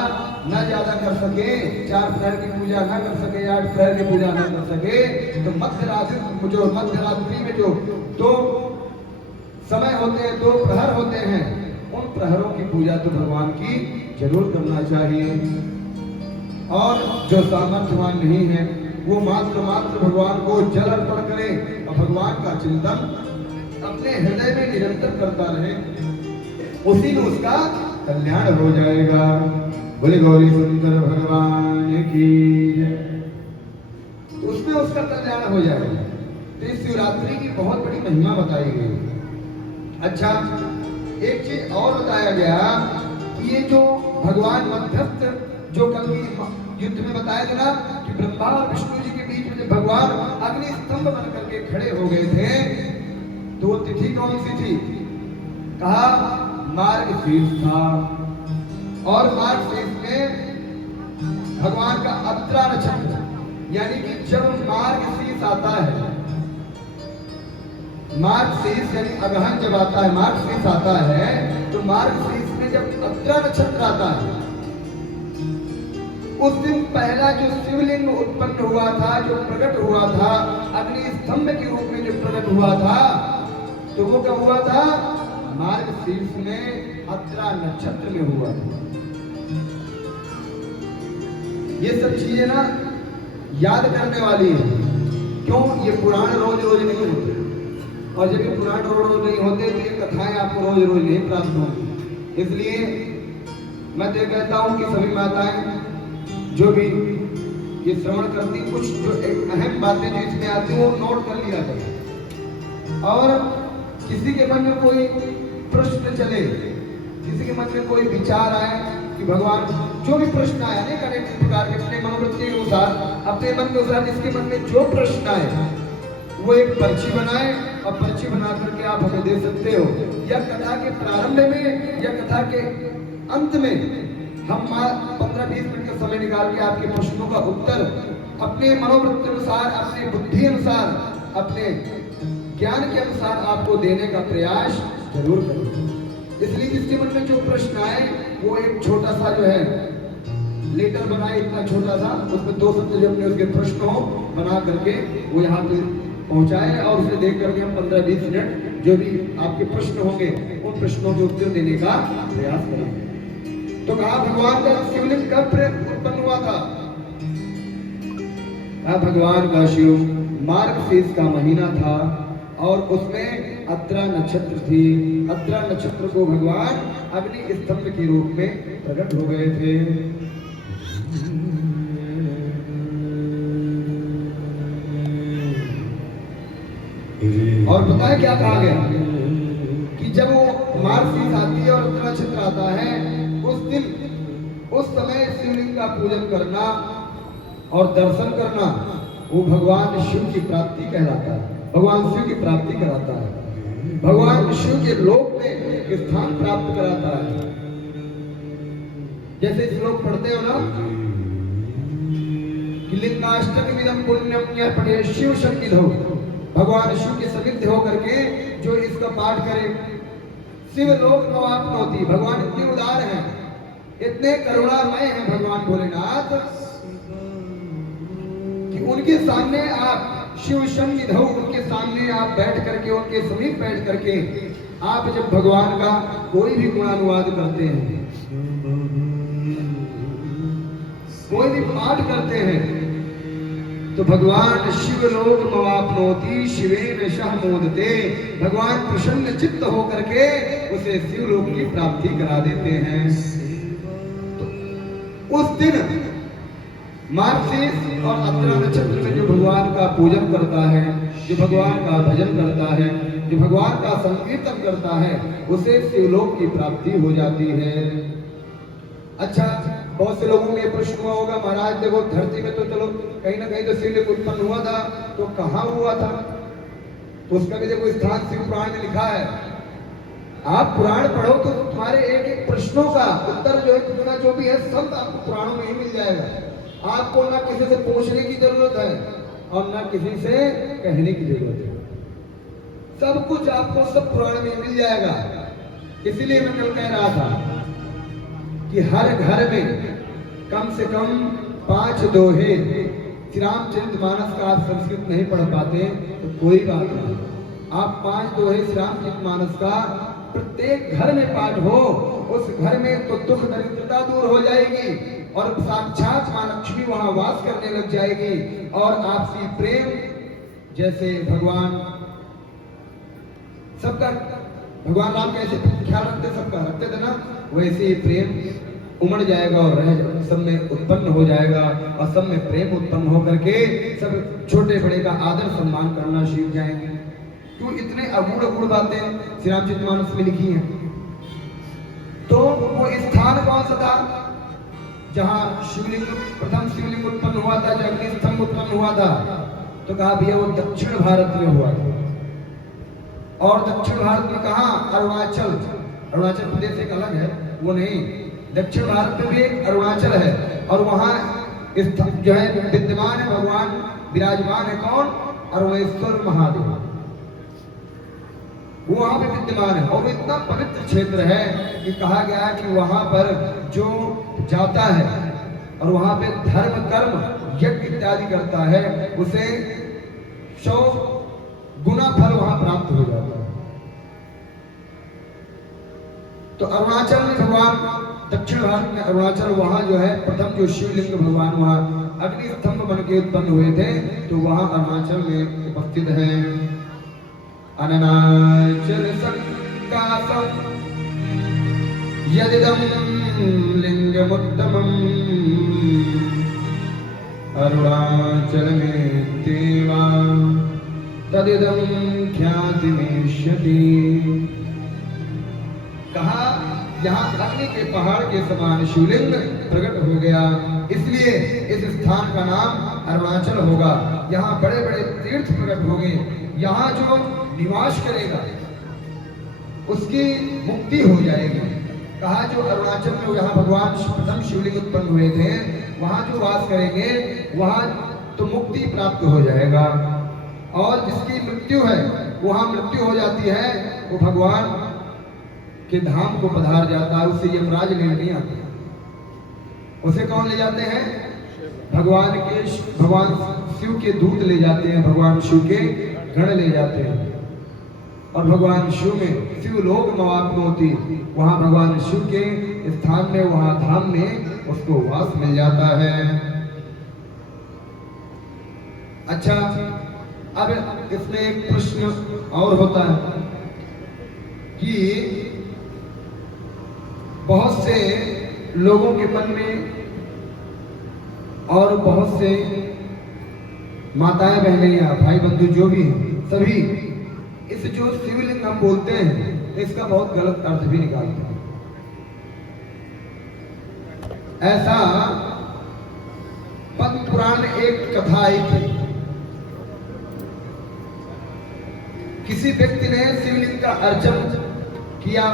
न ज्यादा कर सके, 4 प्रहर की पूजा न कर सके, 8 प्रहर की पूजा न कर सके, तो मध्यरात्रि में जो 2 समय होते हैं, 2 प्रहर होते हैं, उन प्रहरों की पूजा तो भगवान की जरूर करना चाहिए। और जो सामर्थ्यवान नहीं है वो मात्र भगवान को जल अर्पण करे और भगवान का चिंतन अपने हृदय में निरंतर करता रहे, उसी में उसका कल्याण हो जाएगा। बोले गौरी सुंदर भगवान की, तो उसमें उसका कल्याण हो जाएगा। तो इस शिवरात्रि की बहुत बड़ी महिमा बताई गई। अच्छा, एक चीज और बताया गया कि ये जो भगवान मध्यस्थ, जो कल युद्ध में बताया गया कि ब्रह्मा और विष्णु जी के बीच में जब भगवान अग्नि स्तंभ बन करके खड़े हो गए थे, तो वो तिथि कौन सी थी? कहा मार्गशीर्ष था, और मार्गशीर्ष में भगवान का अत्रा नक्षत्र, यानी कि जब मार्गशीर्ष आता है, मार्गशीर्ष यानी अगहन जब आता है, मार्गशीर्ष आता है, तो मार्गशीर्ष में जब अत्रा नक्षत्र आता है, उस दिन पहला जो शिवलिंग उत्पन्न हुआ था, जो प्रकट हुआ था, अग्नि स्तंभ के रूप में जो प्रकट हुआ था, तो वो कब हुआ था? मार्गशीर्ष में अत्रा नक्षत्र में हुआ था। ये सब चीजें ना याद करने वाली है। क्यों? ये पुराण रोज रोज नहीं होते, और जब ये पुराण रोज रोज नहीं होते तो ये कथाएं आपको रोज रोज नहीं प्राप्त होंगी। इसलिए मैं तो कहता हूं कि सभी माताएं जो भी ये श्रवण करती, कुछ जो एक अहम बातें जो इसमें आती है वो नोट कर लिया करें। और किसी के मन में कोई प्रश्न चले, किसी के मन में कोई विचार आए कि भगवान, जो भी प्रश्न आया नहीं, अनेक प्रकार के अपने मनोवृत्ति के अनुसार, अपने मन के अनुसार, जिसके मन में जो प्रश्न आए वो एक पर्ची बनाए, और पर्ची बना करके आप हमें दे सकते हो, या कथा के प्रारंभ में या कथा के अंत में हम 15-20 मिनट का समय निकाल के आपके प्रश्नों का उत्तर अपने मनोवृत्ति अनुसार, अपनी बुद्धि अनुसार, अपने ज्ञान के अनुसार आपको देने का प्रयास जरूर करें। इसलिए जिसके मन में जो प्रश्न आए वो एक छोटा सा जो है लेटर बनाए, इतना छोटा सा, उसमें 2 शब्द जो अपने उसके प्रश्न हो बना करके वो यहाँ पे पहुंचाए, और उसे देख करके हम 15-20 मिनट जो भी आपके प्रश्न होंगे उन प्रश्नों के उत्तर देने का प्रयास करेंगे। तो कहा भगवान का शिवलिंग कब उत्पन्न हुआ था? भगवान का शिव मार्गशीर्ष का महीना था और उसमें अत्रा नक्षत्र थी। अत्रा नक्षत्र को भगवान अग्नि स्तंभ के रूप में प्रकट हो गए थे। और पता है क्या कहा गया कि जब वो मार्गशीर्ष आती है और अत्रा नक्षत्र आता है उस दिन उस समय शिवलिंग का पूजन करना और दर्शन करना वो भगवान शिव की प्राप्ति कहलाता है, भगवान शिव की प्राप्ति कराता है, भगवान शिव के लोक में एक स्थान प्राप्त कराता है। जैसे श्लोक पढ़ते हो ना कि लिंगाष्टकमिदं पुण्यम यः पठेत् शिव सन्निधौ, भगवान शिव के सन्निध होकर के जो इसका पाठ करे शिव लोक नवाप्नोति। भगवान इतने उदार हैं, इतने करुणामय हैं भगवान भोलेनाथ कि उनके सामने आप शिव सन्निधौ, उनके सामने आप बैठ करके उनके समीप बैठ करके आप जब भगवान का कोई भी गुणानुवाद करते हैं, कोई भी पाठ करते हैं तो भगवान शिव लोक मवाप्नोति शिवेन सह मोदते, भगवान प्रसन्न चित्त होकर के उसे शिव लोक की प्राप्ति करा देते हैं। तो उस दिन मार्गशीर्ष और अत्रा नक्षत्र में जो भगवान का पूजन करता है, जो भगवान का भजन करता है, जो भगवान का संकीर्तन करता है, उसे शिवलोक की प्राप्ति हो जाती है। अच्छा, बहुत से लोगों में ये प्रश्न हुआ होगा, महाराज देखो धरती में तो चलो कहीं ना कहीं तो शिवलिंग उत्पन्न हुआ था, तो कहाँ हुआ था? तो उसका भी देखो स्थान शिव पुराण में लिखा है। आप पुराण पढ़ो तो तुम्हारे एक एक प्रश्नों का उत्तर जो है कितना जो भी है सब आपको पुराणों में ही मिल जाएगा। आपको ना किसी से पूछने की जरूरत है और ना किसी से कहने की जरूरत है, सब कुछ आपको सब पुराण में मिल जाएगा। इसीलिए मैं कल कह रहा था कि हर घर में कम से कम 5 दोहे, श्री रामचरितमानस का आप संस्कृत नहीं पढ़ पाते तो कोई बात नहीं, आप 5 दोहे श्री रामचरितमानस का प्रत्येक घर में पाठ हो, उस घर में तो दुख दरिद्रता दूर हो जाएगी और साक्षात मां लक्ष्मी वहां वास करने लग जाएगी और आपसी प्रेम जैसे भगवान सबका, भगवान राम कैसे ख्याल रखते सबका रखते थे ना, वैसे ही प्रेम उमड़ जाएगा और रह सब में उत्पन्न हो जाएगा और सब में प्रेम उत्पन्न होकर के सब छोटे बड़े का आदर सम्मान करना सीख जाएंगे। क्यों इतने अगूढ़ बातें श्री रामचरितमानस में लिखी हैं। तो वो स्थान कौन सा था जहां शिवलिंग प्रथम शिवलिंग उत्पन्न हुआ था, जब अग्नि स्तंभ उत्पन्न हुआ था? तो कहा भैया वो दक्षिण भारत में हुआ था। और दक्षिण भारत में कहा? अरुणाचल, अरुणाचल प्रदेश एक अलग है, वो नहीं, दक्षिण भारत में भी एक अरुणाचल है और वहां जो है विद्यमान है भगवान, विराजमान है कौन? अरुणेश्वर महादेव, वो वहां पे विद्यमान है। और वो इतना पवित्र क्षेत्र है कि कहा गया कि वहां पर जो जाता है और वहां पे धर्म कर्म यज्ञ इत्यादि करता है उसे 100 गुना फल वहां प्राप्त हो जाता है। तो अरुणाचल में भगवान, दक्षिण भारत में अरुणाचल, वहां जो है प्रथम जो शिवलिंग भगवान वहां अग्नि स्तंभ बन के उत्पन्न हुए थे, तो वहां अरुणाचल में उपस्थित है। अननाचल संकासम यदिदं लिंगमुत्तमम् अरुणाचल में देवा तदिदं ख्यातिमेष्यति। कहा यहाँ अग्नि के पहाड़ के समान शिवलिंग प्रकट हो गया, इसलिए इस स्थान का नाम अरुणाचल होगा। यहाँ बड़े बड़े तीर्थ प्रकट होंगे, यहाँ जो निवास करेगा उसकी मुक्ति हो जाएगी। कहा जो अरुणाचल में यहाँ भगवान प्रथम शिवलिंग उत्पन्न हुए थे, वहां जो वास करेंगे वहां तो मुक्ति प्राप्त हो जाएगा। और जिसकी मृत्यु है, वहां मृत्यु हो जाती है, वो भगवान के धाम को पधार जाता है, उससे यमराज लेने नहीं आते। उसे कौन ले जाते हैं? भगवान शिव के दूत ले जाते हैं, भगवान शिव के गण ले जाते हैं। और भगवान शिव में शिव लोक मवाप्नोति, वहां भगवान शिव के स्थान में, वहां धाम में उसको वास मिल जाता है। अच्छा, अब इसमें एक प्रश्न और होता है कि बहुत से लोगों के मन में और बहुत से माताएं बहनें या भाई बंधु जो भी हैं सभी इस जो शिवलिंग हम बोलते हैं इसका बहुत गलत अर्थ भी निकालते हैं। ऐसा पद्म पुराण में एक कथा आई थी। किसी व्यक्ति ने शिवलिंग का अर्चन किया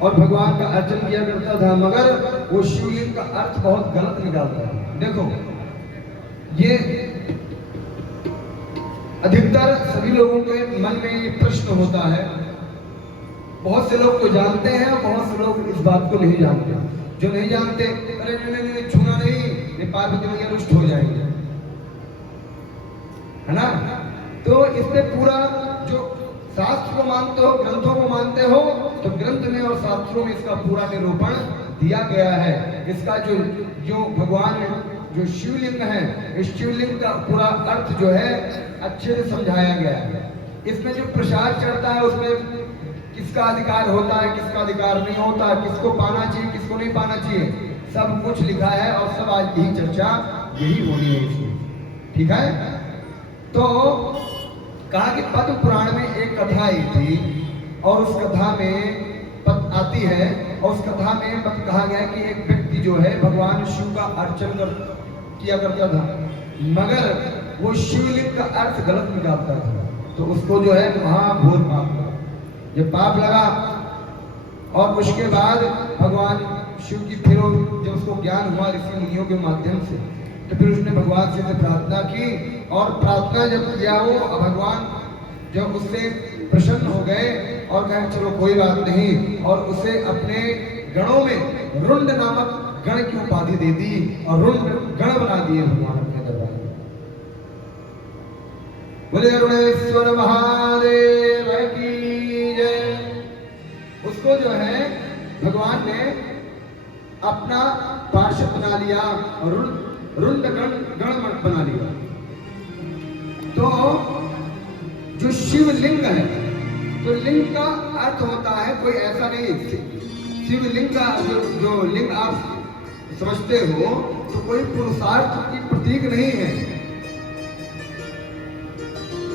और भगवान का अर्चन किया करता था, मगर वो शिवलिंग का अर्थ बहुत गलत निकालता है। देखो, ये अधिकतर सभी लोगों के मन में ये प्रश्न होता है। बहुत से लोग तो जानते हैं और बहुत से लोग इस बात को नहीं जानते। जो नहीं जानते, अरे नहीं छूना नहीं, पार्वती मैया रुष्ट हो जाएंगे, है ना। तो इसमें पूरा जो शास्त्र को मानते हो, ग्रंथों को मानते हो, तो ग्रंथ में और शास्त्रों में इसका पूरा निरूपण दिया गया है। इसका जो भगवान जो शिवलिंग है, इस शिवलिंग का पूरा अर्थ जो है अच्छे से समझाया गया है। इसमें जो प्रसाद चढ़ता है उसमें किसका अधिकार होता है, किसका अधिकार नहीं होता, किसको पाना चाहिए, किसको नहीं पाना चाहिए, सब कुछ लिखा है और सब आज यही चर्चा यही होनी है इसमें, ठीक है। तो कहा कि पद्म पुराण में एक कथा आई थी और उस कथा में पद आती है और उस कथा में पद कहा गया कि एक व्यक्ति जो है भगवान शिव का अर्चन किया करता था, मगर वो शिवलिंग का अर्थ गलत निकालता था, तो उसको जो है महाघोर पाप लगा। जब पाप लगा और उसके बाद भगवान शिव की फिर जब उसको ज्ञान हुआ ऋषि मुनियों के माध्यम से, तो फिर उसने भगवान से प्रार्थना की और प्रार्थना जब किया वो भगवान जब उससे प्रसन्न हो गए और कहे चलो कोई बात नहीं, और उसे अपने गणों में रुंड नामक गण की उपाधि दे दी और रुंड गण बना दिए भगवान अपने दरबार में। बोले अरुणेश्वर महादेव की जय। उसको जो है भगवान ने अपना पार्षद बना लिया और रुंड गण बना लिया। तो जो शिवलिंग है, तो लिंग का अर्थ होता है कोई ऐसा नहीं, शिवलिंग का जो लिंग आप समझते हो तो कोई पुरुषार्थ की प्रतीक नहीं है,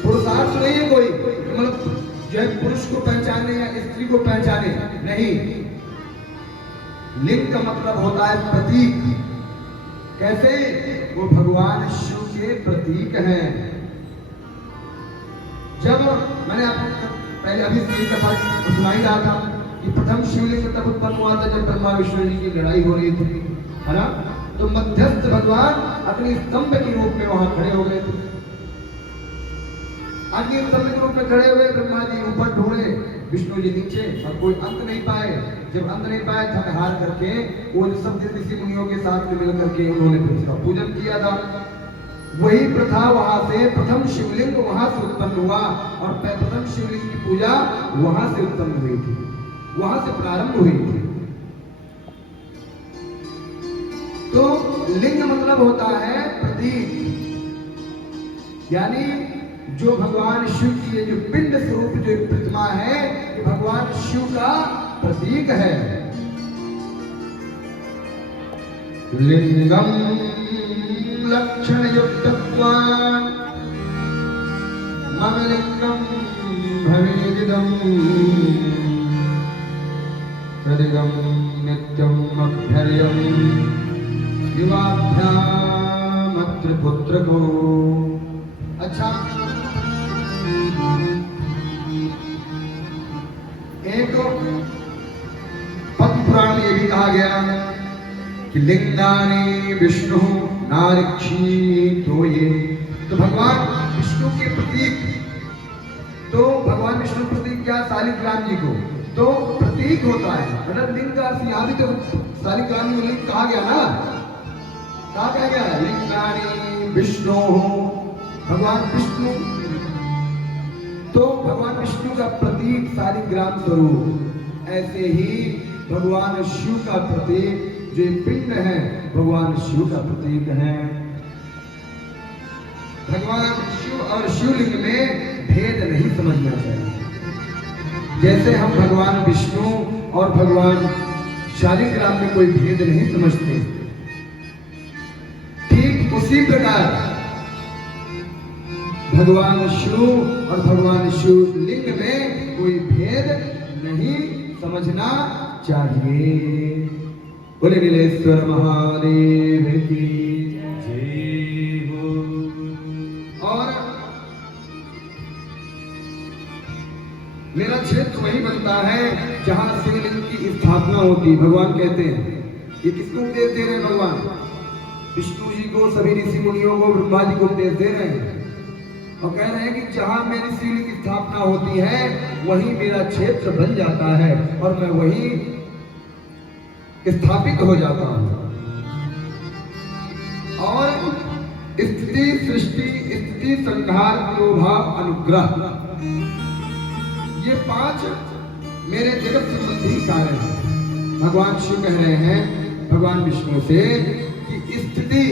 पुरुषार्थ नहीं है कोई, मतलब जो है पुरुष को पहचाने या स्त्री को पहचाने नहीं। लिंग का मतलब होता है प्रतीक। कैसे? वो भगवान शिव के प्रतीक हैं। जब मैंने आपको पहले अभी ये कथा सुनाई रहा था कि प्रथम शिवलिंग तब उत्पन्न हुआ था जब ब्रह्मा विष्णु जी की लड़ाई हो रही थी, है ना। तो मध्यस्थ भगवान अग्नि स्तंभ के रूप में वहां खड़े हो गए थे। अग्नि स्तंभ के रूप में खड़े हुए, ब्रह्मा जी ऊपर ढूंढे, विष्णु जी नीचे, और कोई अंत नहीं पाए। जब अंत नहीं पाए, थक हार करके वो सब ऋषि मुनियों के साथ मिल करके उन्होंने फिर उसका पूजन किया था। वही प्रथा वहां से प्रथम शिवलिंग वहां से उत्पन्न हुआ और प्रथम शिवलिंग की पूजा वहां से उत्पन्न हुई थी, वहां से प्रारंभ हुई थी। तो लिंग मतलब होता है प्रतीक, यानी जो भगवान शिव की ये जो पिंड स्वरूप जो प्रतिमा है, ये भगवान शिव का प्रतीक है। लिंगम लक्षण युक्तत्वान् मम लिंगम भवेदिदं तदिदं नित्यं अभ्यर्यं शिवाभ्यामत्र पुत्रको। अच्छा, एक पद्म पुराण में ये भी कहा गया कि लिंगानि विष्णु नारिक्षी, तो ये तो भगवान विष्णु के प्रतीक, तो भगवान विष्णु प्रतीक क्या शालिग्राम जी को तो प्रतीक होता है। मतलब लिंग का यहाँ भी तो शालिग्राम में लिंग कहा गया ना, कहा गया लिंगानि विष्णु, भगवान विष्णु, तो भगवान विष्णु का प्रतीक शालिग्राम स्वरूप। ऐसे ही भगवान शिव का प्रतीक जो पिंड है, भगवान शिव का प्रतीक है। भगवान शिव और शिवलिंग में भेद नहीं समझना चाहिए। जैसे हम भगवान विष्णु और भगवान शालिग्राम में कोई भेद नहीं समझते, ठीक उसी प्रकार भगवान शिव और भगवान शिवलिंग में कोई भेद नहीं समझना चाहिए। बोले नीलेश्वर महादेव की जय हो। और मेरा क्षेत्र वही बनता है जहां शिवलिंग की स्थापना होती। भगवान कहते हैं, ये किसको उपदेश दे रहे हैं? भगवान विष्णु जी को, सभी ऋषि मुनियों को, ब्रह्मा जी को उपदेश दे रहे हैं और कह रहे हैं कि जहां मेरी शिवलिंग की स्थापना होती है वहीं मेरा क्षेत्र बन जाता है और मैं वहीं स्थापित हो जाता हूं। और स्थिति, सृष्टि, स्थिति, संहार, तिरोभाव, अनुग्रह, ये 5 मेरे जगत संबंधी कार्य हैं। भगवान शिव कह रहे हैं भगवान विष्णु से कि स्थिति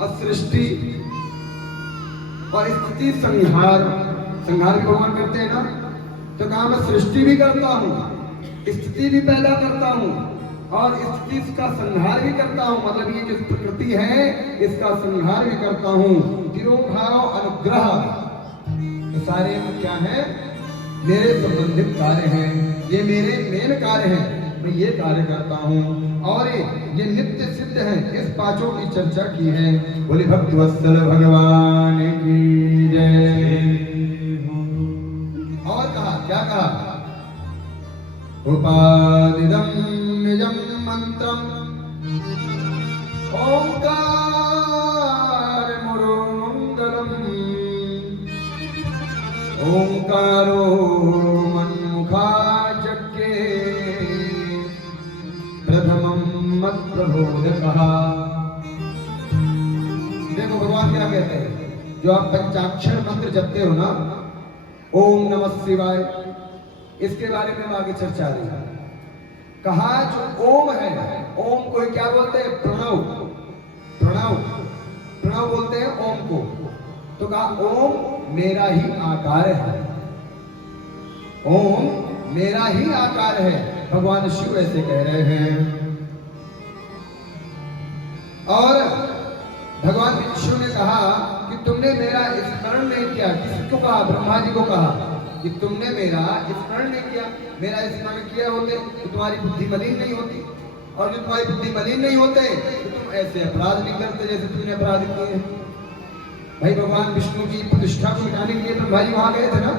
और सृष्टि और स्थिति, संहार, संहार भी भगवान करते हैं ना, तो कहा मैं सृष्टि भी करता हूं, स्थिति भी पैदा करता हूं और स्थिति का संहार भी करता हूं। मतलब ये जो प्रकृति है इसका संहार भी करता हूं। तिरोभाव, अनुग्रह, ये सारे क्या है? मेरे संबंधित कार्य हैं, ये मेरे मेन कार्य हैं, मैं ये कार्य करता हूं और ये नित्य सिद्ध है। इस 5 की चर्चा की है। बोले भक्त वत्सल भगवान की जय। और कहा, क्या कहा? उपादिदं निजं मंत्रं ओंकार मुरो मंगलम् ओंकारो मन्मुखा जग्गे प्रथमं मत्प्रबोधकः। देखो भगवान क्या कहते हैं, जो आप पंचाक्षर मंत्र जपते हो ना, ओम नमः शिवाय, इसके बारे में हम आगे चर्चा रही है। कहा जो ओम है, ओम को क्या बोलते हैं? प्रणव, प्रणव, प्रणव बोलते हैं ओम को। तो कहा ओम मेरा ही आकार है, ओम मेरा ही आकार है। भगवान शिव ऐसे कह रहे हैं। और भगवान विष्णु ने कहा कि तुमने मेरा स्मरण नहीं किया। किसको कहा? ब्रह्मा जी को कहा कि तुमने मेरा स्मरण नहीं किया। मेरा स्मरण किया होते तो तुम्हारी बुद्धि मलिन नहीं होती, और जो तुम्हारी बुद्धि मलिन नहीं होते तो तुम ऐसे अपराध नहीं करते जैसे तुमने अपराध किए। भाई भगवान विष्णु की प्रतिष्ठा को मिटाने के लिए ब्रह्मा जी वहां गए थे ना,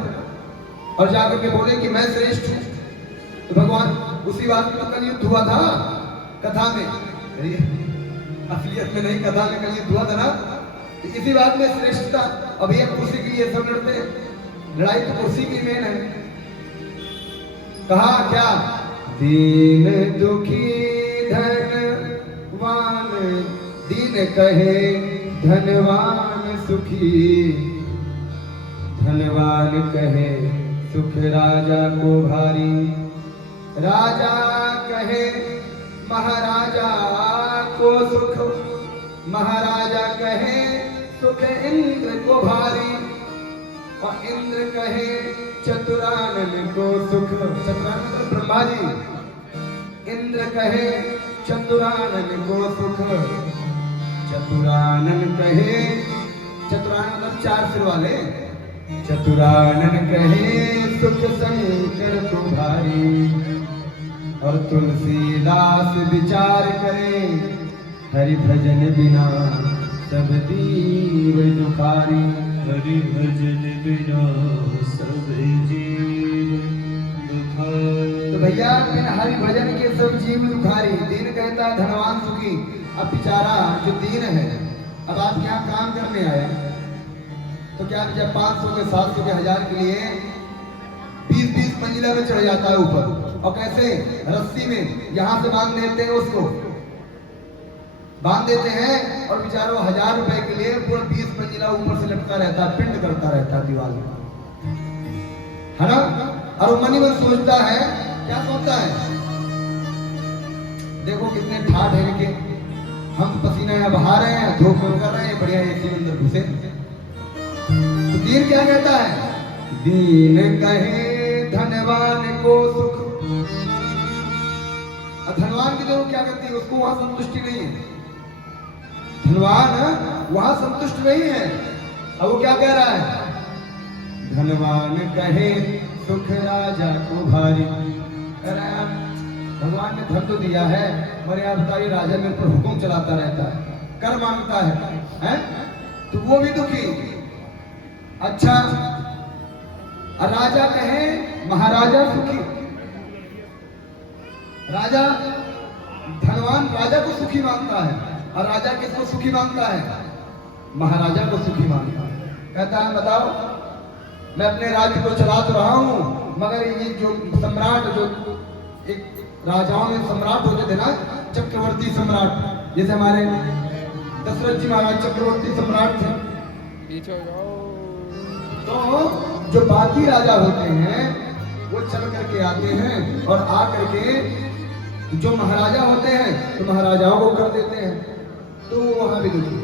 और जाकर के बोले कि मैं श्रेष्ठ हूं। तो भगवान उसी बात में कल युद्ध हुआ था कथा में, असलियत में नहीं, कथा में कल युद्ध हुआ था ना। इसी बात में श्रेष्ठता। अभी हम कुर्सी के लिए सब लड़ते हैं, लड़ाई तो कुर्सी की मेन है। कहा क्या? दीन दुखी धनवान, दीन कहे धनवान सुखी, धनवान कहे सुख राजा को भारी, राजा कहे महाराजा को सुख, महाराजा कहे सुख इंद्र को भारी, और इंद्र कहे चतुरानन को सुख। चतुरानन ब्रह्मा जी, इंद्र कहे चतुरानन को सुख, चतुरानन कहे, चतुरानन 4 सिर वाले, चतुरानन कहे सुख शंकर को भारी, और तुलसीदास विचार करें हरि भजन बिना सब जीव दुखारी। हरि भजन बिना सब जीव दुखारी। तो भैया बिन हरि भजन के सब जीव दुखारी। दीन कहता है धनवान सुखी। अब बेचारा जो दीन है, अब आप यहाँ काम करने आए तो क्या जब 500 के 700 के 1000 के लिए 20-20 मंजिला में चढ़ जाता है ऊपर, और कैसे? रस्सी में यहां से बांध देते हैं, उसको बांध देते हैं, और बेचारा 1000 रुपए के लिए पूरा 20 मंजिला ऊपर से लटका रहता है, पिंड करता रहता है दीवार में, है ना। और वो मनी मन सोचता है, क्या सोचता है? देखो कितने ठाठ है इनके, हम पसीना यहाँ बहा रहे हैं, धूप में कर रहे हैं, बढ़िया एसी में अंदर घुसे। तो दीन क्या कहता है? दीन कहे धनवान को सुख। धनवान की जरूर क्या कहती है, उसको वहां संतुष्टि नहीं है। धनवान वहां संतुष्ट नहीं है। अब वो क्या कह रहा है? धनवान कहे सुख राजा को भारी। कह रहा है भगवान ने धन तो दिया है, मगर यार बताइए राजा मेरे पर हुक्म चलाता रहता है, कर मांगता है? तो वो भी दुखी। अच्छा, राजा कहे महाराजा सुखी। राजा धनवान राजा को सुखी मानता है, और राजा किसको सुखी मानता है? महाराजा को सुखी मानता है। कहता है बताओ, मैं अपने राज्य को चला तो रहा हूं, मगर ये जो सम्राट, जो एक राजाओं में सम्राट होते थे ना, चक्रवर्ती सम्राट, जैसे हमारे दशरथ जी महाराज चक्रवर्ती सम्राट थे। तो जो बाकी राजा होते हैं वो चल करके आते हैं, और आ करके जो महाराजा होते हैं तो महाराजाओं को कर देते हैं। तो वहां भी दुखी।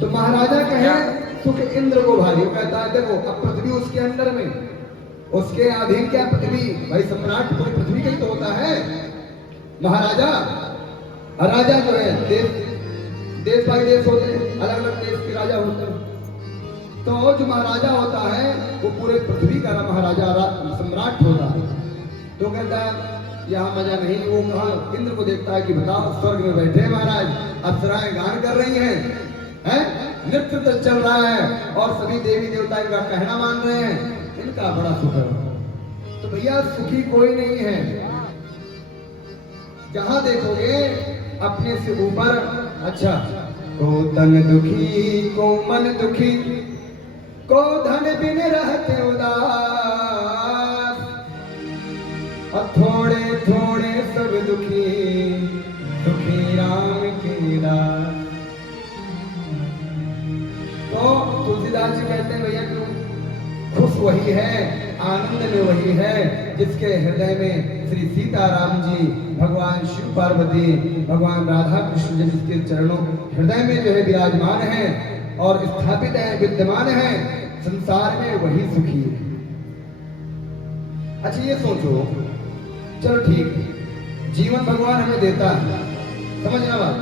तो महाराजा कहे सुख इंद्र को भारी। कहता है देखो, अब पृथ्वी उसके अंडर में, उसके अधीन क्या पृथ्वी? भाई सम्राट पूरी पृथ्वी का ही तो होता है महाराजा। राजा जो है देश बाई देश होते हैं, अलग अलग देश के राजा होते हैं। तो जो महाराजा होता है वो पूरे पृथ्वी का महाराजा सम्राट होता है। तो कहता है यहाँ मजा नहीं। वो कहा इंद्र को देखता है कि बताओ, स्वर्ग में बैठे महाराज, अप्सराएं गान कर रही हैं, नृत्य तो चल रहा है, और सभी देवी देवता इनका कहना मान रहे हैं, इनका बड़ा सुख है। तो भैया सुखी कोई नहीं है। जहां देखोगे अपने से ऊपर। अच्छा, को तन दुखी को मन दुखी, को धन बिन रहते उदास, और थोड़े थोड़े सब दुखी, दुखी राम के दास। तो तुलसीदास जी कहते हैं भैया क्यों? खुश वही है, आनंद में वही है जिसके हृदय में श्री सीताराम जी, भगवान शिव पार्वती, भगवान राधा कृष्ण जी जिसके चरणों हृदय में जो है विराजमान है और स्थापित है, विद्यमान है, संसार में वही सुखी है। अच्छा ये सोचो, चलो ठीक, जीवन भगवान हमें देता है, समझना बात,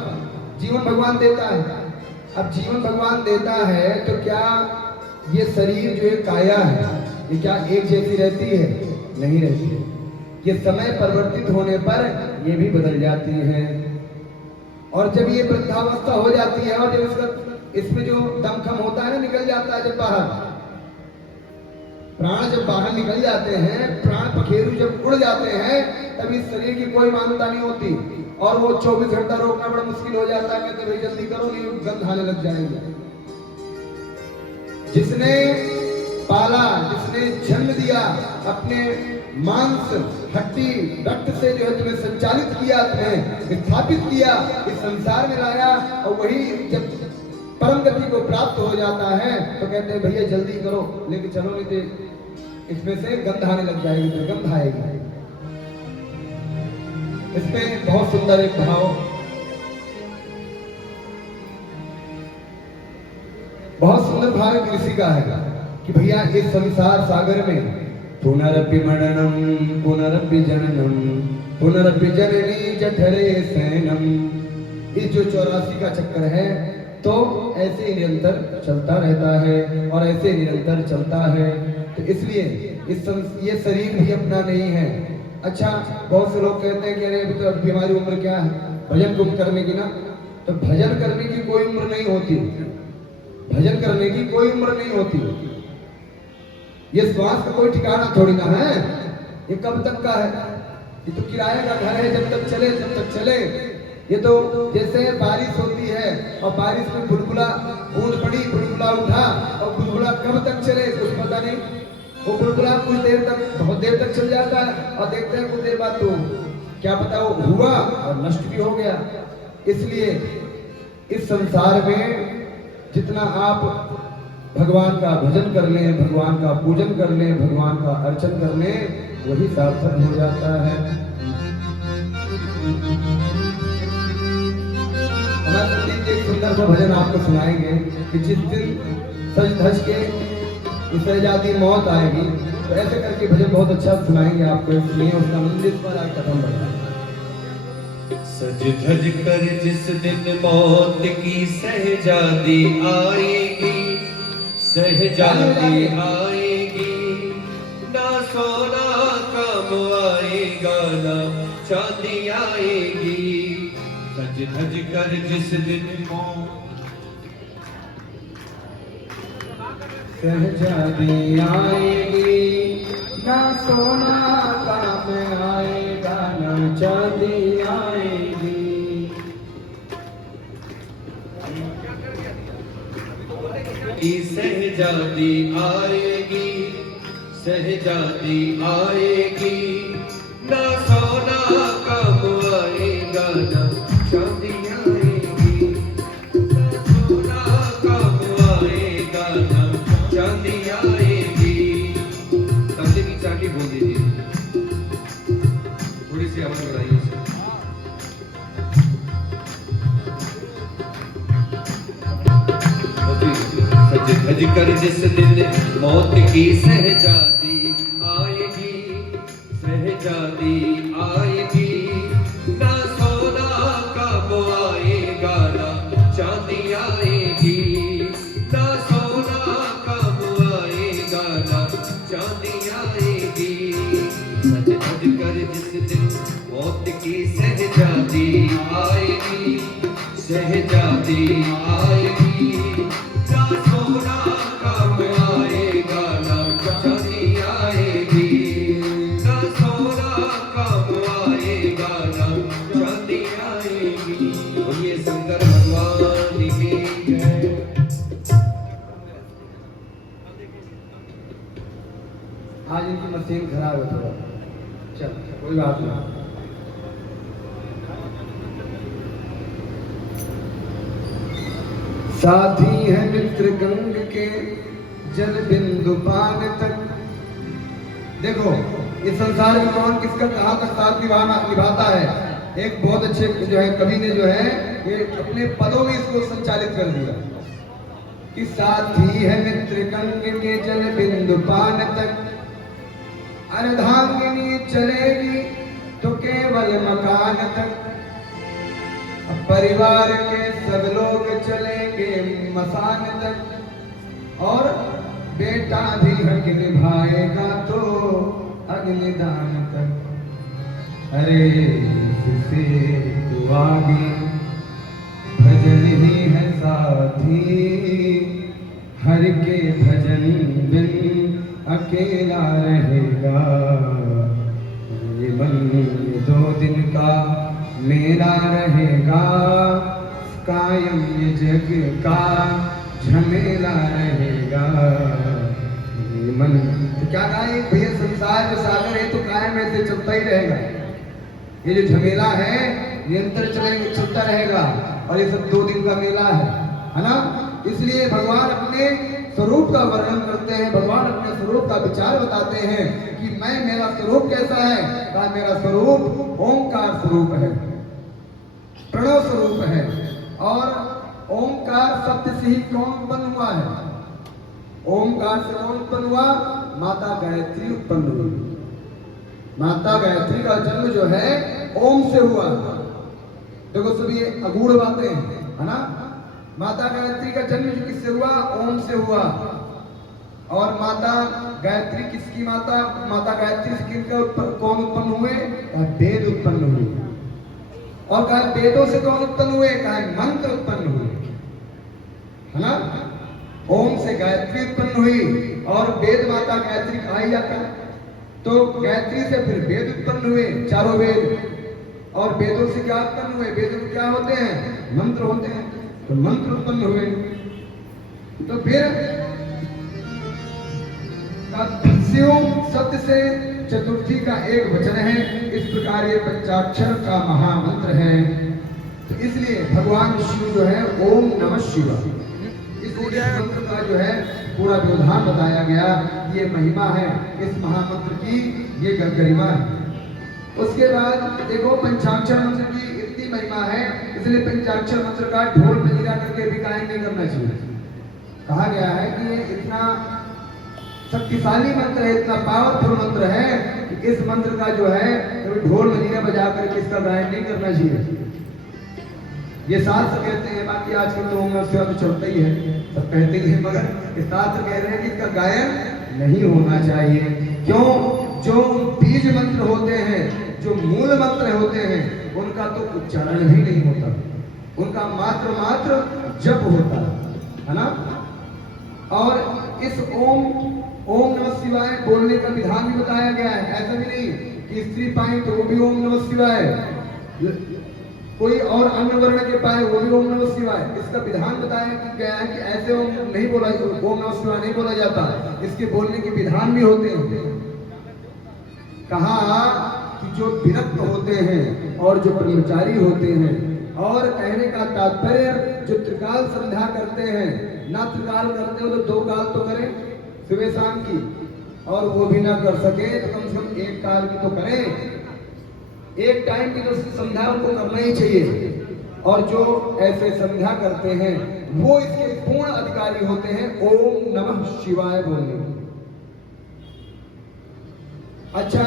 जीवन भगवान देता है। अब जीवन भगवान देता है तो क्या ये शरीर जो है काया है, ये क्या एक जैसी रहती है? नहीं रहती है। ये समय परिवर्तित होने पर ये भी बदल जाती है, और जब ये वृद्धावस्था हो जाती है और जब इसमें जो दमखम होता है ना, निकल जाता है, जब बाहर प्राण जब बाहर निकल जाते हैं, प्राण पखेरु जब उड़ जाते हैं, तब इस शरीर की कोई मान्यता नहीं होती, और वो 24 घंटा रोकना बड़ा मुश्किल हो जाता है। कहते भाई जल्दी करो, नहीं गंध आने लग जाएगी। जिसने पाला, जिसने जन्म दिया, अपने मांस हड्डी रक्त से जो है तुम्हें संचालित किया, तुम्हें स्थापित किया, इस संसार में लाया, और वही जब परम गति को प्राप्त हो जाता है तो कहते हैं भैया जल्दी करो, लेकिन चलो नहीं तो इसमें से गंध आने लग जाएगी, दुर्गंध आएगी। इसमें बहुत सुंदर एक भाव, बहुत सुंदर भाव एक ऋषि का है कि भैया इस संसार सागर में पुनरपि मरणम पुनरपि जननम पुनरपि जननी जठरे सैनम, इस जो 84 का चक्कर है तो ऐसे ही निरंतर चलता रहता है और ऐसे निरंतर चलता है। तो इसलिए ये शरीर भी अपना नहीं है। अच्छा, बहुत से लोग कहते हैं कि अरे अभी तो अभी हमारी उम्र क्या है भजन कुछ करने की ना, तो भजन करने की कोई उम्र नहीं होती, भजन करने की कोई उम्र नहीं होती। ये श्वास का कोई ठिकाना थोड़ी ना है, ये कब तक का है? ये तो किराए का घर है, जब तक चले तब तक चले। ये तो जैसे बारिश होती है और बारिश में बुलबुला बूंद पड़ी, बुलबुला उठा, और बुलबुला कब तक चले कुछ पता नहीं। वो बुलबुला कुछ देर तक, बहुत देर तक चल जाता है, और देखते हैं कुछ देर बाद तो क्या पता वो हुआ और नष्ट भी हो गया। इसलिए इस संसार में जितना आप भगवान का भजन कर लें, भगवान का पूजन कर लें, भगवान का अर्चन कर लें, वही सार्थक हो जाता है। हमारे संदीप जी एक सुंदर सा भजन आपको सुनाएंगे कि जिस दिन सज धज के इस जाती मौत आएगी, तो ऐसे करके भजन बहुत अच्छा सुनाएंगे आपको, इसलिए उसका मंदिर पर आज कदम बढ़ा। सज धज कर जिस दिन मौत की सहजादी आएगी, सहजादी आएगी, ना सोना काम आएगा ना चांदी आएगी। सज धज कर जिस दिन मौत सहजादी आएगी, ना सोना काम आएगा ना चांदी आएगी। सहजादी आएगी, सहजादी आएगी, ना सोना काम आएगा ना चांदी आएगी, ना सोना काम आएगा ना चांदी आएगी। तबले की चाटी बोल दीजिए, थोड़ी सी आवाज बढ़ाइए। सज धज कर जिस दिन मौत की सहजादी आएगी, सहजादी आएगी, ना सोना काम आएगा ना चांदी आएगी, ना सोना काम आएगा ना चांदी आएगी। सज धज कर जिस दिन मौत की सहजादी आएगी, सहजादी आएगी, ना सोना काम आएगा ना चांदी आएगी, ना सोना काम आएगा ना चांदी आएगी। बोलिए शंकर भगवान की जय। आज इनकी मशीन खराब है थोड़ा, चल कोई बात नहीं। साथी है मित्र गंग के जल बिंदु पान तक। देखो इस संसार में कौन किसका कहाँ तक साथ निभाता है। एक बहुत अच्छे जो है कवि ने जो है ये अपने पदों में इसको संचालित कर दिया कि साथी है मित्र गंग के जल बिंदु पान तक, अर्धांगिनी चलेगी तो केवल मकान तक, परिवार के सब लोग चलेंगे मसान तक, और बेटा भी हक निभाएगा तो अग्निदान तक। अरे जिसे तू आगे भजन ही है साथी, हर के भजन बिन अकेला रहेगा। ये मन दो दिन का मेरा रहेगा, कायम ये जग का झमेला रहेगा। ये मन तो क्या कहा, भैया संसार जो सागर है तो कायम ऐसे चलता ही रहेगा। ये जो झमेला है निरंतर चलता रहेगा, और ये सब 2 दिन का मेला है ना। इसलिए भगवान अपने स्वरूप का वर्णन करते हैं, भगवान अपने स्वरूप का विचार बताते हैं कि मेरा स्वरूप कैसा है। कहा मेरा स्वरूप ओंकार स्वरूप है, प्रणव स्वरूप है। और ओंकार शब्द से ही कौन उत्पन्न हुआ है? ओंकार से कौन उत्पन्न हुआ? माता गायत्री उत्पन्न हुई। माता गायत्री का जन्म जो है ओम से हुआ। देखो सब ये अगूढ़ बातें है ना। माता गायत्री का जन्म जो किससे हुआ? ओम से हुआ। और माता गायत्री किसकी माता? माता गायत्री से किनका कौन उत्पन्न हुए? वेद उत्पन्न हुए। और कहा वेदों से कौन उत्पन्न हुए? कहा मंत्र उत्पन्न हुए, है ना। ओम से गायत्री उत्पन्न हुई और वेद माता गायत्री कहा ही जाता है। तो गायत्री से फिर वेद उत्पन्न हुए, चारों वेद। और वेदों से क्या उत्पन्न हुए? वेद क्या होते हैं? मंत्र होते हैं। तो मंत्र उत्पन्न हुए। तो फिर शब्द से चतुर्थी का एक वचन है। इस प्रकार ये पंचाक्षर का महामंत्र है। तो इसलिए भगवान शिव जो है ओम नमः शिवाय, इसलिए मंत्र का जो है पूरा व्यवधान बताया गया। ये महिमा है इस महामंत्र की, ये गरिमा है। उसके बाद देखो पंचाक्षर मंत्र की इतनी महिमा है, इसलिए पंचाक्षर मंत्र का ढोल मंजीरा करके भी गायन नहीं करना चाहिए। कहा गया है कि ये इतना शक्तिशाली मंत्र है, इतना पावरफुल मंत्र है कि इस मंत्र का जो है कभी ढोल मंजीरा बजा करके इसका गायन नहीं करना चाहिए। ये शास्त्र कहते हैं, बाकी आजकल तो होगा तो चलता ही है, सब कहते ही है, मगर ये शास्त्र कह रहे हैं कि इसका गायन नहीं होना चाहिए। क्यों? जो बीज मंत्र होते हैं, जो मूल मंत्र होते हैं, उनका तो उच्चारण भी नहीं होता, उनका मात्र जप होता है ना। और इस ओम नमः शिवाय बोलने का विधान भी बताया गया है। ऐसा भी नहीं कि स्त्री पाए तो वो भी ओम नमः शिवाय, कोई और अन्य वर्ण के पाए वो भी ओम नमः शिवाय। इसका विधान बताया गया है कि ऐसे ओम नहीं बोला, ओम नमः शिवाय नहीं बोला जाता, इसके बोलने के विधान भी होते हैं। कहा कि जो विरक्त होते हैं और जो ब्रह्मचारी होते हैं, और कहने का तात्पर्य जो त्रिकाल संध्या करते हैं, ना त्रिकाल करते हो तो 2 काल तो करें सुबह शाम की, और वो भी ना कर सके तो कम से कम 1 काल की तो करें। एक टाइम की तो संध्या उनको करना ही चाहिए। और जो ऐसे संध्या करते हैं वो इसके पूर्ण अधिकारी होते हैं ओम नमः शिवाय बोलने। अच्छा,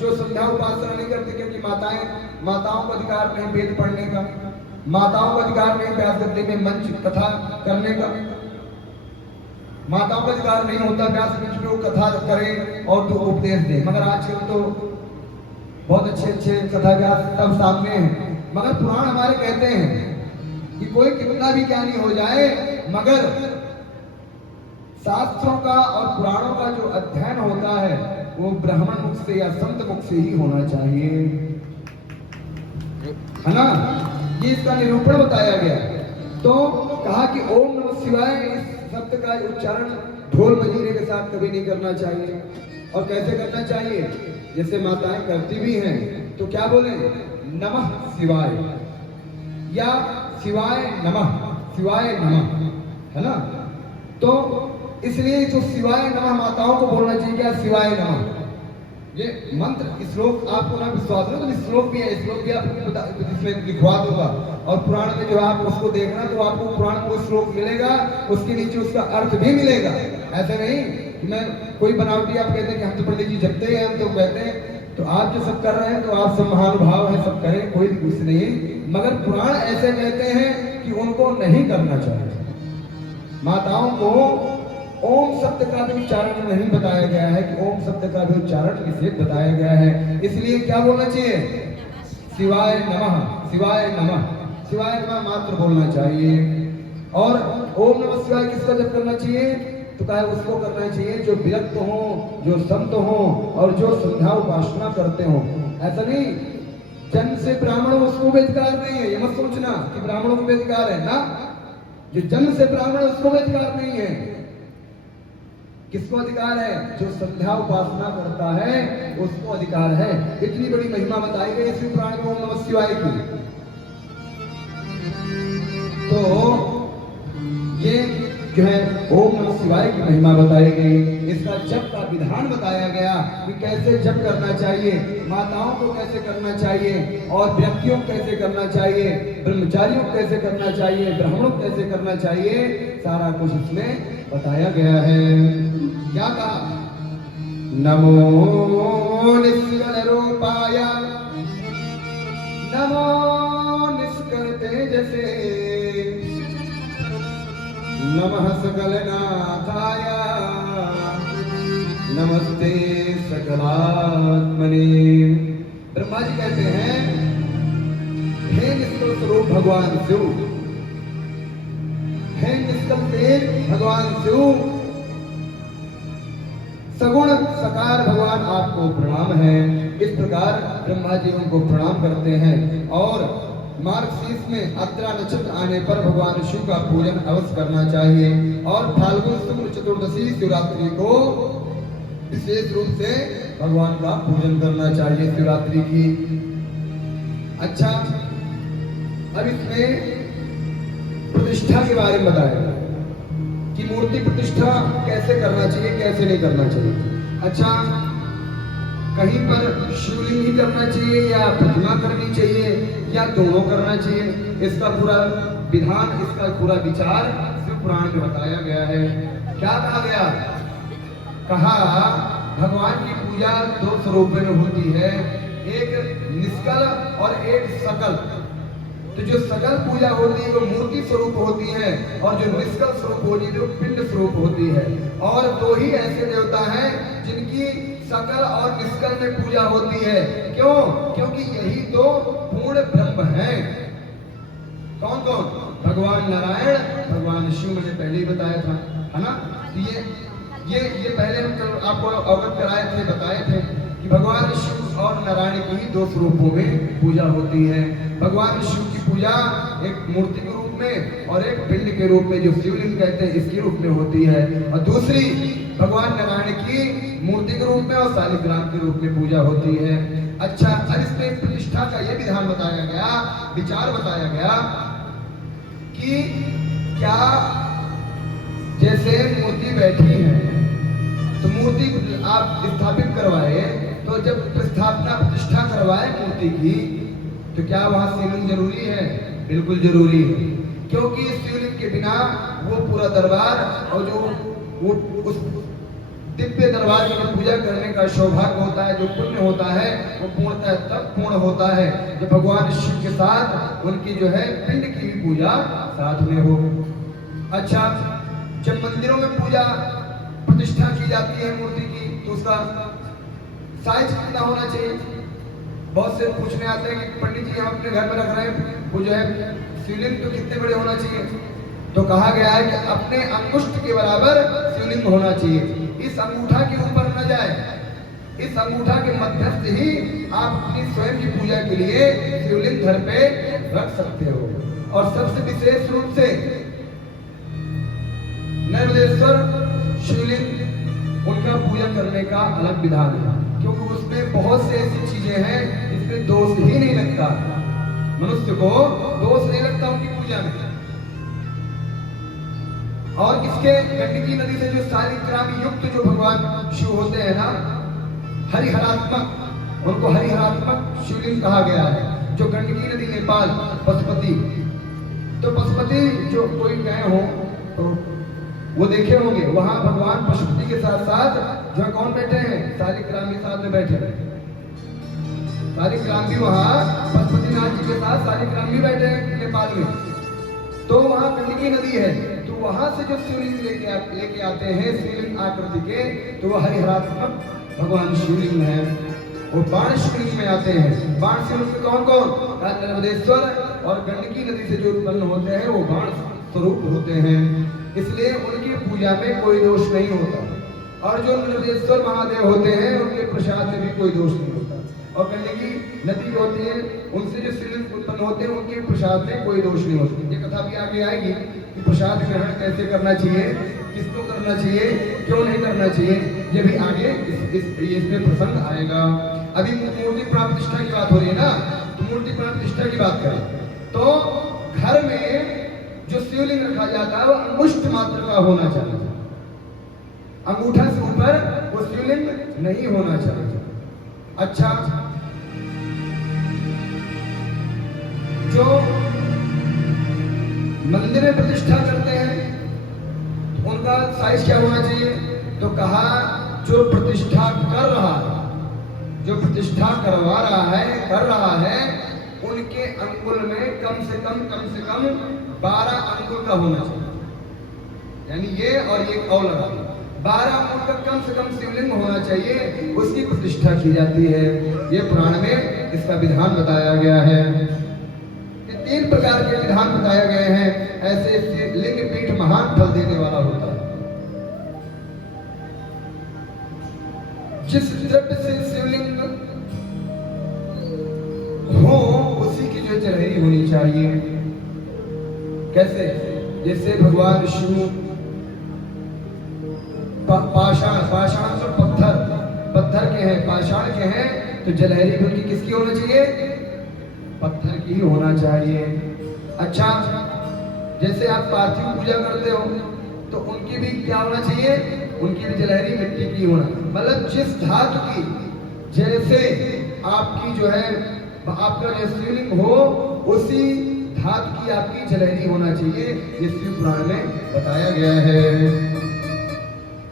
जो संध्या उपासना नहीं करते, क्योंकि माताओं को अधिकार नहीं वेद पढ़ने का, माताओं को अधिकार नहीं व्यास गद्दी में मंच कथा करने का, माताओं का अधिकार नहीं होता व्यास मंच में वो कथा करें और तो उपदेश दें। मगर आजकल तो बहुत अच्छे कथा व्यास सब सामने हैं। मगर पुराण हमारे कहते हैं कि कोई कितना भी ज्ञानी हो जाए, मगर शास्त्रों का और पुराणों का जो अध्ययन होता है वो ब्राह्मण मुख से या संत मुख से ही होना चाहिए, है ना। ये इसका निरूपण बताया गया। तो कहा कि ओम नमः शिवाय इस शब्द का उच्चारण ढोल मंजीरे के साथ कभी नहीं करना चाहिए। और कैसे करना चाहिए? जैसे माताएं करती भी हैं, तो क्या बोले? नमः शिवाय या शिवाय नमः, है ना। तो इसलिए जो शिवाय नमः माताओं को बोलना चाहिए। क्या? शिवाय नमः। ये मंत्र श्लोक आपको ना विश्वास हो तो श्लोक भी है, श्लोक भी आपको इसमें लिखवा दूंगा। और पुराण में जो आप उसको देखना तो आपको पुराण को श्लोक मिलेगा, उसके नीचे उसका अर्थ भी मिलेगा। ऐसे नहीं कि मैं कोई बनावटी आप कहते हैं कि हम तो पंडित जी जपते हैं, हम तो कहते हैं, तो आप जो सब कर रहे हैं तो आप सब महानुभाव हैं, सब करें, कोई कुछ नहीं। मगर पुराण ऐसे कहते हैं कि उनको नहीं करना चाहिए। माताओं को ओम शब्द का भी उच्चारण नहीं बताया गया है, कि ओम शब्द का भी उच्चारण निषेध बताया गया है। इसलिए क्या बोलना चाहिए? शिवाय नमः, शिवाय नमः, शिवाय नमः मात्र बोलना चाहिए। और ओम नमः शिवाय किसका जप करना चाहिए? तो कहा उसको करना चाहिए जो विरक्त हो, जो संत हो और जो संध्या उपासना करते हो। ऐसा नहीं जन्म से ब्राह्मण उसको भी अधिकार नहीं है, ये मत सोचना कि ब्राह्मणों को भी अधिकार है ना। जो जन्म से ब्राह्मण उसको भी अधिकार नहीं है। किसको अधिकार है? जो संध्या उपासना करता है उसको अधिकार है। इतनी बड़ी महिमा बताई गई इसी पुराण में ओम नमः शिवाय की। तो ये जो है ओम नमः शिवाय की महिमा बताई गई। इसका जप का विधान बताया गया कि कैसे जप करना चाहिए, माताओं को कैसे करना चाहिए, और व्यक्तियों को कैसे करना चाहिए, ब्रह्मचारियों को कैसे करना चाहिए, ब्राह्मणों को कैसे करना चाहिए, सारा कुछ इसमें बताया गया है। क्या कहा? नमो निष्कल रूपाय, नमो निष्कल तेजसे, नमः सकल नाथाय, नमस्ते सकलात्मने। ब्रह्मा जी कहते हैं, हे निष्कल स्वरूप भगवान शिव, हे निष्कल तेज भगवान शिव, सगुण सकार भगवान आपको प्रणाम है। इस प्रकार ब्रह्मा जी उनको प्रणाम करते हैं। और मार्गशीर्ष में अत्रा नक्षत्र आने पर भगवान शिव का पूजन अवश्य करना चाहिए। और फाल्गुन शुक्ल चतुर्दशी शिवरात्रि को विशेष रूप से भगवान का पूजन करना चाहिए शिवरात्रि की। अच्छा, अब इसमें प्रतिष्ठा के बारे में बताया कि मूर्ति प्रतिष्ठा कैसे करना चाहिए, कैसे नहीं करना चाहिए। अच्छा, कहीं पर शिवलिंग ही करना चाहिए या प्रतिमा करनी चाहिए या दोनों करना चाहिए, इसका पूरा विधान, इसका पूरा विचार शिव पुराण में बताया गया है। क्या कहा गया? कहा भगवान की पूजा दो स्वरूपों में होती है, एक निष्कल और एक सकल। तो जो सकल पूजा होती है वो मूर्ति स्वरूप होती है, और जो निष्कल स्वरूप होती है वो पिंड स्वरूप होती है। और दो ही ऐसे देवता हैं जिनकी सकल और निष्कल में पूजा होती है। क्यों? क्योंकि यही दो पूर्ण ब्रह्म हैं। कौन कौन? भगवान नारायण, भगवान शिव, मैंने पहले ही बताया था, है ना? ये पहले हम आपको अवगत कराए थे, बताए थे कि भगवान शिव और नारायण की ही दो स्वरूपों में पूजा होती है। भगवान शिव की पूजा एक मूर्ति के रूप में और एक पिंड के रूप में, जो शिवलिंग कहते हैं, इसके रूप में होती है। और दूसरी भगवान नारायण की मूर्ति के रूप में और शालिग्राम के रूप में पूजा होती है। अच्छा, अब इसमें प्रतिष्ठा का यह विधान बताया गया, विचार बताया गया कि क्या जैसे मूर्ति बैठी है तो मूर्ति आप स्थापित करवाए, तो जब स्थापना प्रतिष्ठा करवाए मूर्ति की, तो क्या वहां शिवलिंग जरूरी है? बिल्कुल जरूरी है, क्योंकि शिवलिंग के बिना वो पूरा दरबार और जो वो उस दिव्य दरबार की पूजा करने का सौभाग्य होता है, जो पुण्य होता है, वो पूर्णतः तब पूर्ण होता है जब भगवान शिव के साथ उनकी जो है पिंड की भी पूजा साथ में हो। अच्छा, जब मंदिरों में पूजा प्रतिष्ठा की जाती है मूर्ति की, तो उसका साइज कितना होना चाहिए? बहुत से पूछने आते हैं कि पंडित जी हम अपने घर में रख रहे हैं, वो जो है शिवलिंग तो कितने बड़े होना चाहिए? तो कहा गया है कि अपने अंगुष्ठ के बराबर शिवलिंग होना चाहिए। इस अंगूठा के ऊपर न जाए, इस अंगूठा के मध्यस्थ ही आप अपनी स्वयं की पूजा के लिए शिवलिंग घर पे रख सकते हो। और सबसे विशेष रूप से नर्मदेश्वर शिवलिंग, उनका पूजा करने का अलग विधान है, क्योंकि उसमें बहुत से ऐसी चीजें हैं जिसमें दोष ही नहीं लगता, मनुष्य को दोष नहीं लगता उनकी पूजा में। और इसके गंडकी नदी से जो शालिग्रामी युक्त जो भगवान शिव होते हैं ना, हरिहरात्मक, उनको हरिहरात्मक शिवलिंग कहा गया है। जो गंडकी नदी नेपाल पशुपति, तो पशुपति जो कोई गए हो तो वो देखे होंगे, वहां भगवान पशुपति के साथ साथ जो कौन बैठे हैं? शालिग्राम के साथ में बैठे हैं। शालिग्राम भी वहां पशुपतिनाथ जी के साथ शालिग्राम भी बैठे हैं नेपाल में। तो वहां गंडकी नदी है, तो वहां से जो शिवलिंग लेके आते हैं शिवलिंग आकृति के, तो वह हरिहरात्मक भगवान शिवलिंग है। वो बाण शिवलिंग में आते हैं। बाण शिवलिंग में कौन कौन? नर्मदेश्वर और गंडकी नदी से जो उत्पन्न होते हैं वो बाण स्वरूप होते हैं, इसलिए उनकी पूजा में कोई दोष नहीं होता। और जो नर्मदेश्वर महादेव होते हैं उनके प्रसाद में भी कोई दोष नहीं होता। और गंडकी नदी होती है, उनसे जो शिवलिंग उत्पन्न होते हैं उनके प्रसाद में कोई दोष नहीं होता। ये कथा भी आगे आएगी कि प्रसाद ग्रहण कैसे करना चाहिए, किसको करना चाहिए, क्यों नहीं करना चाहिए, ये भी आगे इसमें प्रसंग आएगा। अभी मूर्ति प्राण प्रतिष्ठा की बात हो रही है ना, तो मूर्ति प्राण प्रतिष्ठा की बात करें तो घर में जो शिवलिंग रखा जाता है वो अंगुष्ठ मात्र का होना चाहिए, अंगूठा से ऊपर वो शिवलिंग नहीं होना चाहिए। अच्छा, जो मंदिर में प्रतिष्ठा करते हैं तो उनका साइज क्या होना चाहिए? तो कहा जो प्रतिष्ठा कर रहा है, जो प्रतिष्ठा करवा रहा है, कर रहा है, उनके अंगुल में कम से कम 12 अंगुल का होना चाहिए। यानी ये और ये और लगा 12 अंगुल का कम से कम शिवलिंग होना चाहिए, उसकी प्रतिष्ठा की जाती है। ये पुराण में इसका विधान बताया गया है। ये 3 प्रकार के विधान बताए गए हैं। ऐसे लिंग पीठ महान फल देने वाला होता है। जिस द्रव्य से शिवलिंग हो उसी की जो जलहरी होनी चाहिए। कैसे? जैसे भगवान शिव पाषाण तो पत्थर के हैं, पाषाण के हैं, तो जलहरी भी उनकी किसकी होना चाहिए? पत्थर की ही होना चाहिए। अच्छा, जैसे आप पार्थिव पूजा करते हो तो उनकी भी क्या होना चाहिए? उनकी भी जलहरी मिट्टी की होना, मतलब जिस धातु की जैसे आपकी जो है आपका जो शिवलिंग हो उसी धातु की आपकी जलहरी होना चाहिए, ये शिव पुराण में बताया गया है।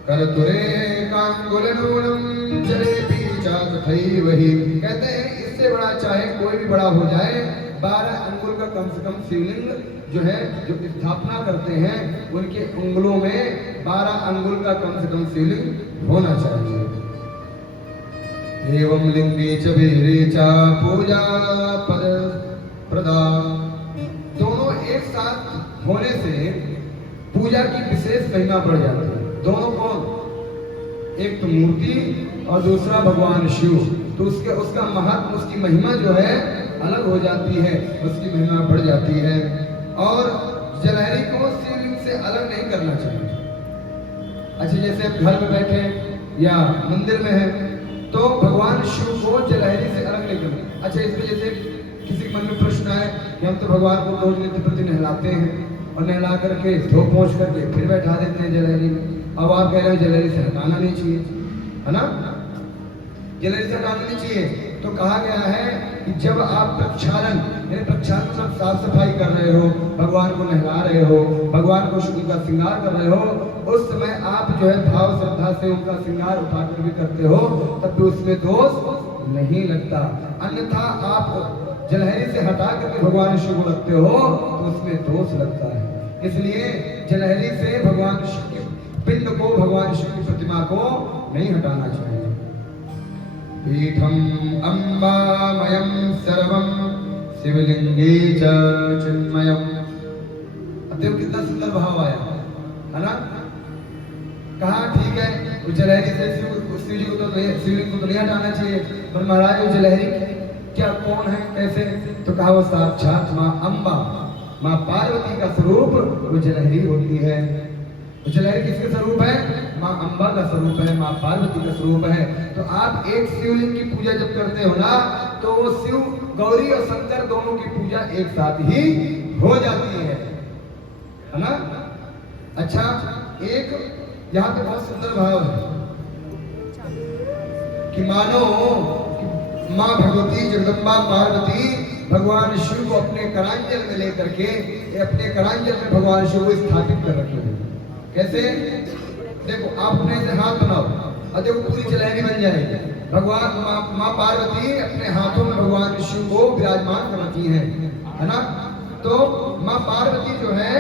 करतुरे कांगुलनूनम जलेबी चाकथई वही, कहते हैं इससे बड़ा चाहे कोई भी बड़ा हो जाए 12 अंगुल का कम से कम शिवलिंग जो है जो स्थापना करते हैं उनके उंगलों में 12 अंगुल का कम से कम शिवलिंग होना चाहिए। एवं लिंगे च वीरे च पूजा पद प्रदा, दोनों एक साथ होने से पूजा की विशेष महिमा बढ़ जाती है। दोनों कौन? एक तो मूर्ति और दूसरा भगवान शिव, तो उसका महत्व उसकी महिमा जो है अलग हो जाती है, उसकी महिमा बढ़ जाती है। और जलहरी को शिवलिंग से अलग नहीं करना चाहिए। अच्छा, जैसे आप घर में बैठे या मंदिर में हैं तो भगवान शिव को जलहरी से अलग नहीं करना। अच्छा, इसमें जैसे किसी के मन में प्रश्न आए कि हम तो भगवान को रोज नित्य प्रति नहलाते हैं और नहला करके धो पोंछ करके फिर बैठा देते हैं जलहरी में। अब आप कह रहे हो जलहरी से हटाना नहीं चाहिए, है ना? जलहरी से हटाना नहीं चाहिए। तो कहा गया है कि जब आप प्रक्षालन यानी प्रक्षालन में साफ सफाई कर रहे हो, भगवान को नहला रहे हो, भगवान को उनका श्रृंगार कर रहे हो, उस समय आप जो है भाव श्रद्धा से उनका श्रृंगार उठाकर भी करते हो, तब भी उसमें दोष नहीं लगता। अन्यथा आप जलहरी से हटा करके भगवान शिव को रखते हो तो उसमें दोष लगता है। इसलिए जलहरी से भगवान शिव के पिंड को, भगवान शिव की प्रतिमा को नहीं हटाना चाहिए। पीठम अम्बामयम सर्वम शिवलिंगे च चिन्मयम। अब देखो कितना सुंदर भाव आया, है ना? कहा ठीक है, वो जलहरी से शिव जी को तो शिवलिंग को तो नहीं हटाना चाहिए, पर महाराज वो जलहरी क्या कौन है, कैसे? तो कहा वो साक्षात माँ अम्बा, माँ पार्वती का स्वरूप वो जलहरी होती है। तो जलहरी किसके स्वरूप है? माँ अम्बा का स्वरूप है, माँ पार्वती का स्वरूप है। तो आप एक शिवलिंग की पूजा जब करते हो ना, तो वो शिव, गौरी और शंकर दोनों की पूजा एक साथ ही हो जाती है ना? अच्छा, एक यहाँ पे बहुत सुंदर भाव है कि मानो माँ भगवती जगदम्बा पार्वती भगवान शिव को अपने करांजल में लेकर के, अपने करांजल में भगवान शिव को स्थापित कर रखे हैं। कैसे? देखो, आप अपने से हाथ बनाओ और देखो पूरी जलहरी बन जाएगी। भगवान माँ पार्वती अपने हाथों में भगवान शिव को विराजमान कराती है ना? तो माँ पार्वती जो है,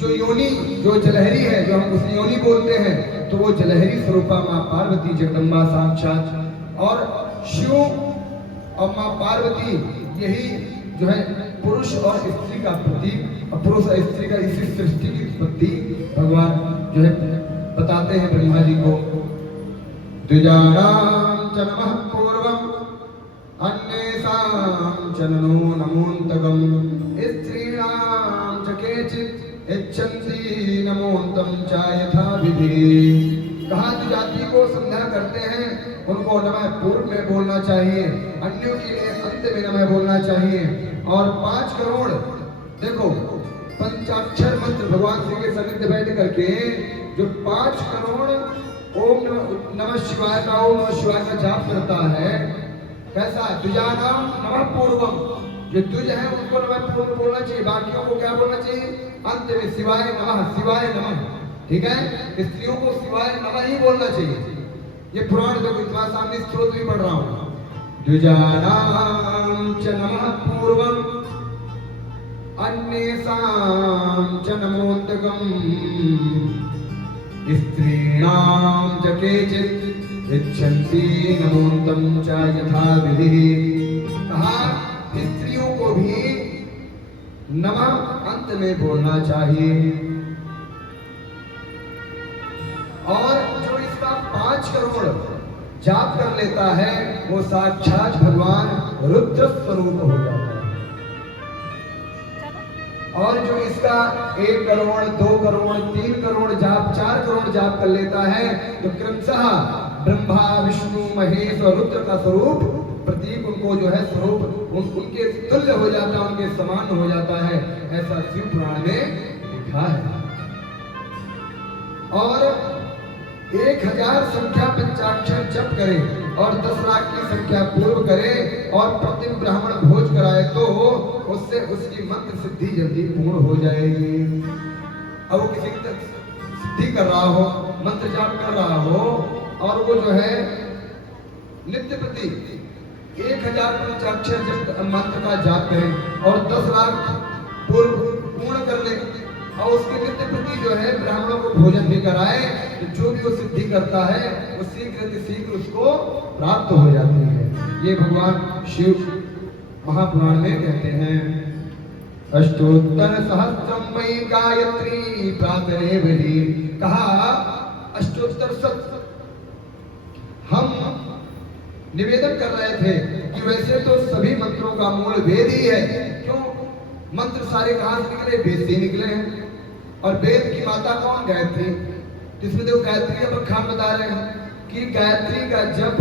जो योनि, जो जलहरी है, जो हम उसे योनि बोलते हैं, तो वो जलहरी स्वरूपा माँ पार्वती जगदम्बा साक्षात। और शिव और माँ पार्वती यही जो है पुरुष और स्त्री का प्रतीक, और पुरुष और स्त्री का इसी सृष्टि की उत्पत्ति भगवान जो है बताते हैं ब्रह्मा जी को। द्विजानां च नमः पूर्वम् अन्येषां च नमो नमोऽन्तगम् स्त्रीणां च केचित् इच्छन्ति नमोऽन्तं च यथा विधि। कहा जो जाति को संध्या करते हैं उनको नमः पूर्व में बोलना चाहिए, अन्यों के लिए अंत में नमः बोलना चाहिए। और 5 करोड़ देखो पंचाक्षर मंत्र भगवान शिव के सन्निध बैठ करके जो 5 करोड़ ओम नमः शिवाय का, ओम नमः शिवाय का जाप करता है, कैसा? द्विजानां नमः पूर्वम, जो द्विज है उनको नमः पूर्व बोलना चाहिए, बाकियों को क्या बोलना चाहिए? अंत में शिवाय नमः, शिवाय नमः। ठीक है, स्त्रियों को शिवाय नमः ही बोलना चाहिए। ये पुराण देखो, इतना सामने स्त्रोत भी पढ़ रहा हूँ। द्विजानां च नमः पूर्वम् अन्येषां च नमोऽन्तगम् स्त्रीणां च केचित् इच्छन्ति नमोऽन्तं च यथा विधि। कहा स्त्रियों को भी नमः अंत में बोलना चाहिए। और जो इसका 5 करोड़ जाप कर लेता है वो साक्षात भगवान रुद्र स्वरूप हो जाता है। और जो इसका 1 करोड़, 2 करोड़, 3 करोड़ जाप, 4 करोड़ जाप कर लेता है तो क्रमशः ब्रह्मा, विष्णु, महेश और रुद्र का स्वरूप, प्रतीक उनको जो है स्वरूप उनके तुल्य हो जाता है, उनके समान हो जाता है। ऐसा शिव पुराण में लिखा है। और 1000 संख्या पंचाक्षर जप करे और 10 लाख की संख्या पूर्व करे और प्रतिदिन ब्राह्मण भोज कराए तो उससे उसकी मंत्र सिद्धि जल्दी पूर्ण हो जाएगी। अब वो किसी की सिद्धि कर रहा हो, मंत्र जाप कर रहा हो और वो जो है नित्य प्रति 1000 पंचाक्षर जप मंत्र का जाप करे और 10 लाख पूर्व पूर्ण कर ले और उसके नित्य प्रति जो है ब्राह्मणों को भोजन भी कराए तो जो भी वो सिद्धि करता है वो शीघ्र उसको प्राप्त हो जाती है। ये भगवान शिव महापुराण में कहते हैं। अष्टोत्तर सहस्त्रम मयि गायत्री प्रातरे बलि, कहा अष्टोत्तर शत हम निवेदन कर रहे थे कि वैसे तो सभी मंत्रों का मूल वेद ही है, क्यों मंत्र सारे कहां से निकले? वेद से निकले हैं। और वेद की माता कौन? गायत्री। जिसमें देखो गायत्री का बखान बता रहे हैं कि गायत्री का जप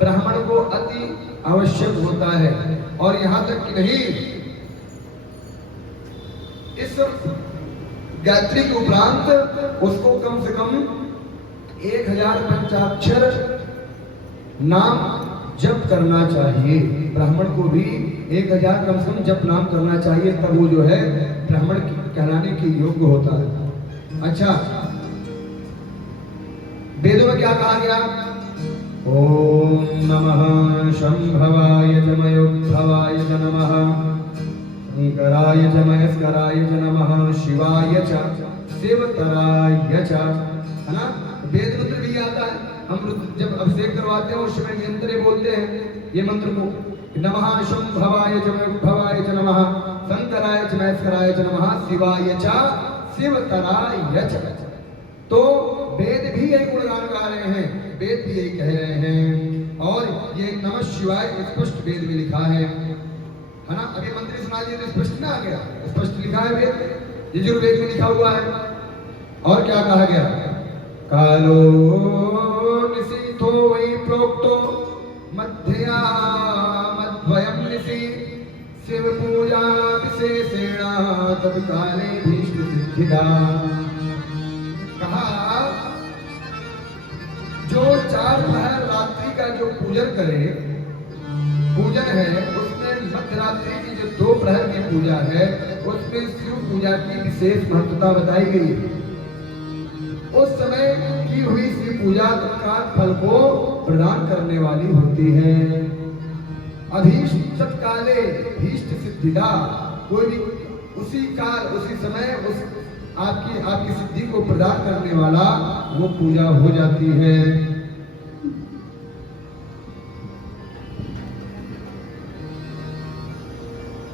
ब्राह्मण को अति आवश्यक होता है। और यहां तक कि नहीं, इस गायत्री के उपरांत उसको कम से कम 1000 पंचाक्षर नाम जप करना चाहिए। ब्राह्मण को भी 1000 कम से कम जप नाम करना चाहिए, तब वो जो है ब्राह्मण कहलाने के योग्य होता है। अच्छा, वेदों में क्या कहा गया? ओम नमः शंभवाय च मयोद्भवाय च नमः, शंकराय च महेश्वराय च नमः, शिवाय च शिवतराय च, है ना? वेद मंत्र भी आता है। हम जब अभिषेक करवाते हैं उस समय नियंत्रे बोलते हैं ये मंत्र को, नमः शंभवाय च मयोद्भवाय च नमः, शंकराय च महेश्वराय च नमः, शिवाय च शिवतराय च। तो वेद भी यही गुणगान गा रहे हैं, वेद भी यही कह रहे हैं। और ये नमः शिवाय स्पष्ट वेद में लिखा है ना? अभी मंत्र सुना दिए तो स्पष्ट ना आ गया? स्पष्ट लिखा है वेद, यजुर्वेद में लिखा हुआ है। और क्या कहा गया? कालो निशीथो वै प्रोक्तो मध्यया मद्वयं निशि, शिव पूजा विशेषेण तत्काले भीष्ट सिद्धिदा। कहा जो 4 प्रहर रात्रि का जो पूजन है उसमें मध्य रात्रि की जो 2 प्रहर की पूजा है उसमें शिव पूजा की विशेष महत्वता बताई गई है। उस समय की हुई शिव पूजा तत्काल फल को प्रदान करने वाली होती है। अभीष्ट तत्काले भीष्ट सिद्धिदा, कोई भी उसी काल उसी समय उस आपकी सिद्धि को प्रदान करने वाला वो पूजा हो जाती है।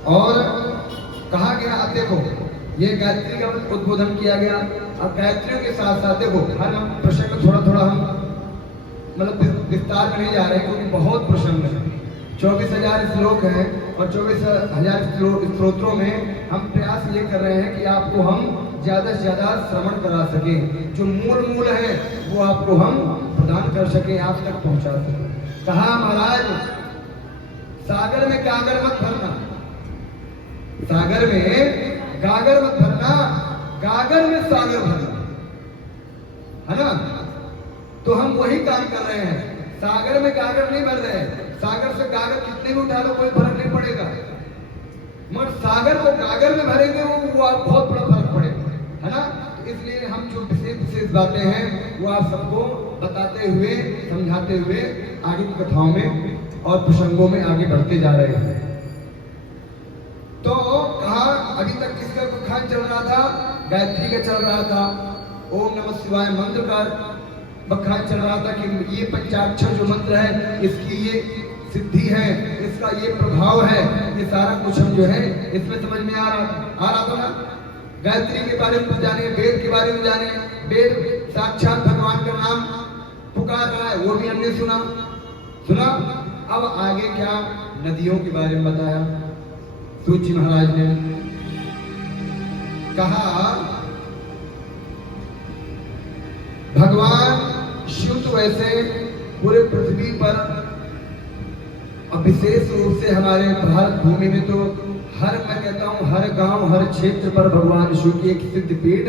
और कहा गया, अब देखो ये गायत्री का उद्बोधन किया गया। अब गायत्रियों के साथ साथ देखो हर प्रसंग थोड़ा हम मतलब विस्तार में नहीं जा रहे क्योंकि बहुत प्रसंग है। 24,000 श्लोक हैं और 24,000 स्तोत्रों में हम प्रयास ये कर रहे हैं कि आपको हम ज्यादा से ज्यादा श्रवण करा सके, जो मूल है वो आपको हम प्रदान कर सके, आप तक पहुंचा सके। कहा महाराज सागर में गागर मत भरना, सागर में गागर मत भरना, गागर में सागर भरना, है ना? तो हम वही काम कर रहे हैं, सागर में गागर नहीं भर रहे हैं। सागर से गागर कितने भी उठा लो कोई फर्क नहीं पड़ेगा, मगर सागर को गागर में भरेंगे वो बहुत बड़ा फर्क पड़ेगा, है ना? तो इसलिए हम जो विशेष बातें हैं वो आप सबको बताते हुए समझाते हुए आगे की कथाओं में और प्रसंगों में आगे बढ़ते जा रहे हैं। तो कहा अभी तक किसका बखान चल रहा था? गायत्री का चल रहा था, ओम नमः शिवाय मंत्र का बखान चल रहा था कि ये पंचाक्षर जो मंत्र है इसकी ये सिद्धि है, इसका ये प्रभाव है, ये सारा कुछ हम जो है इसमें समझ में आ रहा था ना। गायत्री के बारे में जाने, वेद के बारे में जाने, वेद साक्षात भगवान का नाम पुकार रहा है वो भी हमने सुना। अब आगे क्या? नदियों के बारे में बताया सूत जी महाराज ने। कहा भगवान शिव तो वैसे पूरे पृथ्वी पर विशेष रूप से हमारे भारत भूमि में तो मैं कहता हूं हर गांव हर क्षेत्र पर भगवान शिव की एक सिद्ध पीठ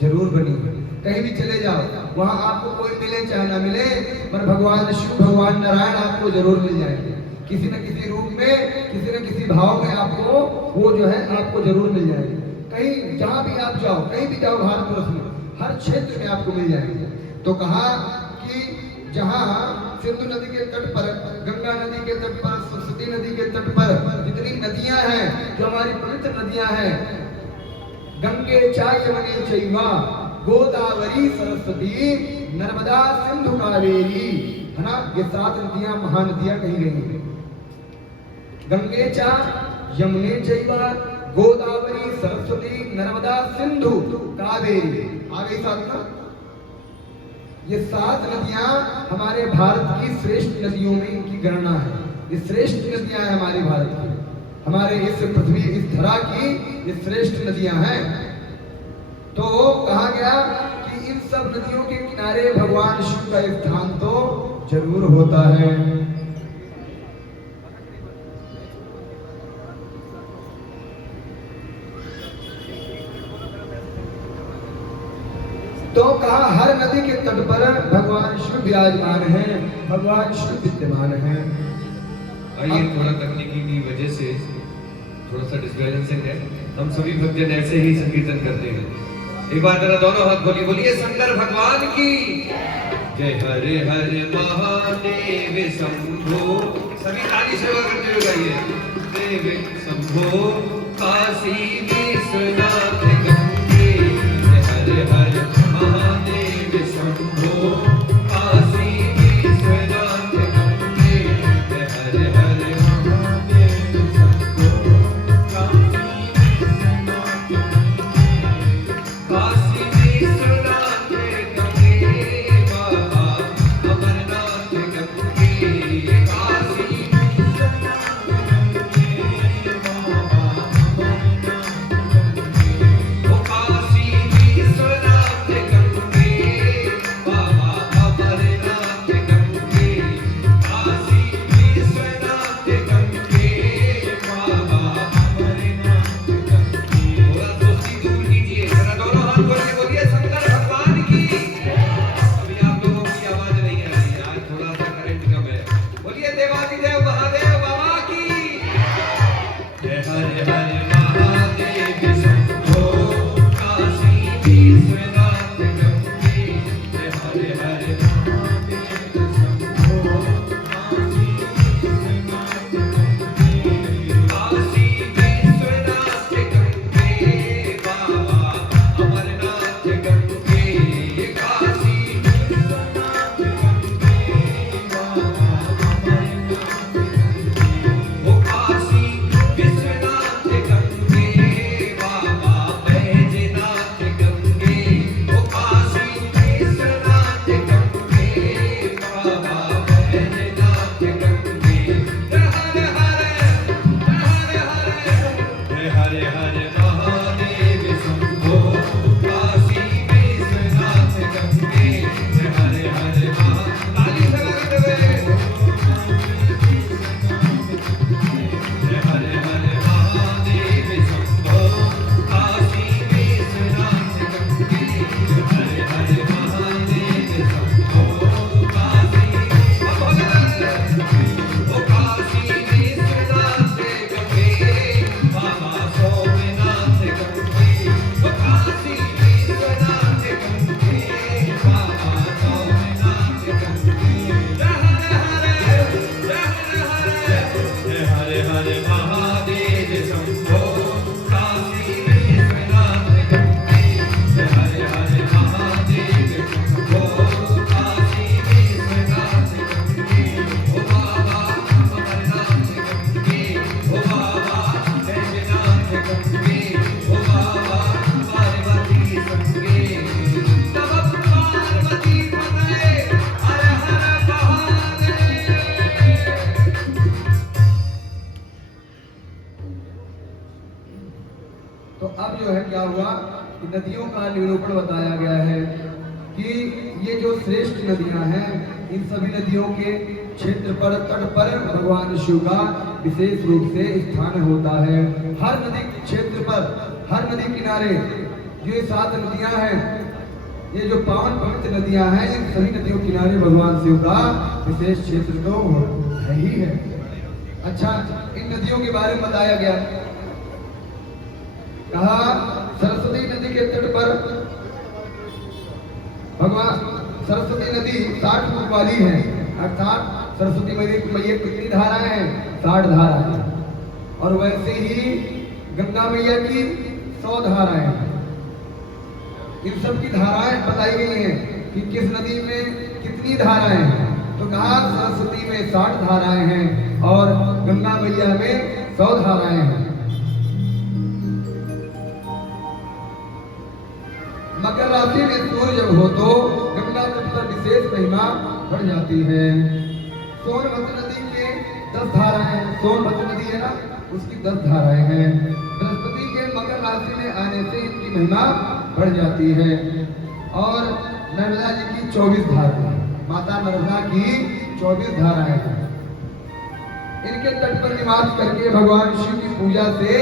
जरूर बनी है। कहीं भी चले जाओ, वहां आपको कोई मिले चाहे ना मिले, पर भगवान शिव भगवान नारायण आपको जरूर मिल जाएंगे। किसी न किसी रूप में, किसी न किसी भाव में आपको वो जो है आपको जरूर मिल जाएंगे। कहीं जहां भी आप जाओ, कहीं भी जाओ भारतवर्ष में, हर क्षेत्र में आपको मिल जाएंगे। तो कहा कि जहां सिंधु नदी के तट पर, गंगा नदी के तट पर, सरस्वती नदी के तट पर जितनी नदियां हैं, जो हमारी पवित्र नदियां हैं, गंगे चा यमुने चैवा गोदावरी सरस्वती नर्मदा सिंधु कावेरी, है ना, ये 7 नदियां महानदियां कही गई हैं। गंगे चा यमुने चैवा गोदावरी सरस्वती नर्मदा सिंधु कावेरी, आगे साथ ना, ये 7 नदियां हमारे भारत की श्रेष्ठ नदियों में इनकी गणना है। ये श्रेष्ठ नदियां हैं हमारे भारत की, हमारे इस पृथ्वी, इस धरा की ये श्रेष्ठ नदियां हैं। तो कहा गया कि इन सब नदियों के किनारे भगवान शिव का स्थान तो जरूर होता है। तो कहा हर नदी के तट पर भगवान शिव विराजमान हैं, भगवान शिव विद्यमान हैं। आइए, थोड़ा तकनीकी की वजह से थोड़ा सा डिस्बैलेंसिंग है, हम सभी भक्तजन ऐसे ही संकीर्तन करते हैं। एक बार जरा दोनों हाथ खोलिए, बोलिए शंकर भगवान की जय। हरे हरे महादेव शंभो, सभी ताली सेवा करते हुए गाइए। देव शंभो काशी विश्वनाथ गंगे, जय हरे हरे महादेव शंभो काशी विश्वनाथ गंगे, जय हरे हरे महादेव शंभो काशी विश्वनाथ गंगे, काशी विश्वनाथ गंगे बाबा अमरनाथ गंगे, काशी विश्वनाथ गंगे बाबा अमरनाथ गंगे, ओ काशी विश्वनाथ गंगे बाबा अमरनाथ गंगे, काशी विश्वनाथ गंगे बाबा अमरनाथ गंगे। थोड़ा दोस्ती दूर कीजिए, जरा दोनों हाथ खोल के बोलिए शंकर भगवान की। अभी आप लोगों की आवाज नहीं आ रही है, आज थोड़ा सा करंट कम है। बोलिए देवादिदेव महादेव बाबा की जय। हरे हरे महादेव शंभो काशी विश्वनाथ गंगे, जय हरे हरे महादेव शंभो काशी विश्वनाथ गंगे, काशी विश्वनाथ गंगे बाबा अमरनाथ गंगे, काशी विश्वनाथ गंगे बाबा अमरनाथ गंगे, ओ काशी विश्वनाथ गंगे बाबा बैजनाथ गंगे, ओ काशी विश्वनाथ गंगे बाबा बैजनाथ गंगे। जय हरे हरे महादेव शंभो काशी विश्वनाथ गंगे, जय हरे हरे ताली से लगाते हुए जय हरे हरे महादेव शंभो काशी विश्वनाथ गंगे, जय हरे हरे महादेव शंभो काशी ओ काशी विश्वनाथ गंगे बाबा सोमनाथ गंगे, ओ काशी विश्वनाथ गंगे बाबा सोमनाथ गंगे। जय हरे हरे महादेव शंभो काशी विश्वनाथ गंगे, जय हरे हरे महादेव शंभो काशी विश्वनाथ गंगे, ओ बाबा अमरनाथ गंगे, ओ बाबा बैजनाथ गंगे, ओ बाबा पार्वती संगे, तब पार्वती पते हर हर महादेव। तो अब जो है क्या हुआ कि नदियों का निरूपण बताया गया है कि ये जो श्रेष्ठ नदियां हैं, इन सभी नदियों के क्षेत्र पर, तट पर भगवान शिव का विशेष रूप से स्थान होता है। हर नदी के क्षेत्र पर, हर नदी किनारे जो ये 7 नदियां हैं, ये जो पावन पवित्र नदियां हैं, इन सभी नदियों के किनारे भगवान शिव का विशेष क्षेत्र तो है ही है। अच्छा, इन नदियों के बारे में बताया गया, कहा सरस्वती नदी के तट पर भगवान सरस्वती नदी 60 फुट वाली है, अर्थात सरस्वती मैया कितनी धाराएं हैं? 60 धाराएं। और वैसे ही गंगा मैया की 100 धाराएं हैं। इन सब की धाराएं बताई गई हैं कि किस नदी में कितनी धाराएं हैं। तो कहा सरस्वती में 60 धाराएं हैं और गंगा मैया में 100 धाराएं हैं। मकर राशि में सूर्य जब हो तो गंगा तट पर विशेष महिमा बढ़ जाती है। सोनभद्र नदी के 10 धाराएं, सोनभद्र नदी है ना, उसकी 10 धाराएं हैं। बृहस्पति के मकर राशि में आने से इनकी महिमा बढ़ जाती है। और नर्मदा जी की 24 धाराएं, माता नर्मदा की 24 धाराएं हैं। इनके तट पर निवास करके भगवान शिव की पूजा से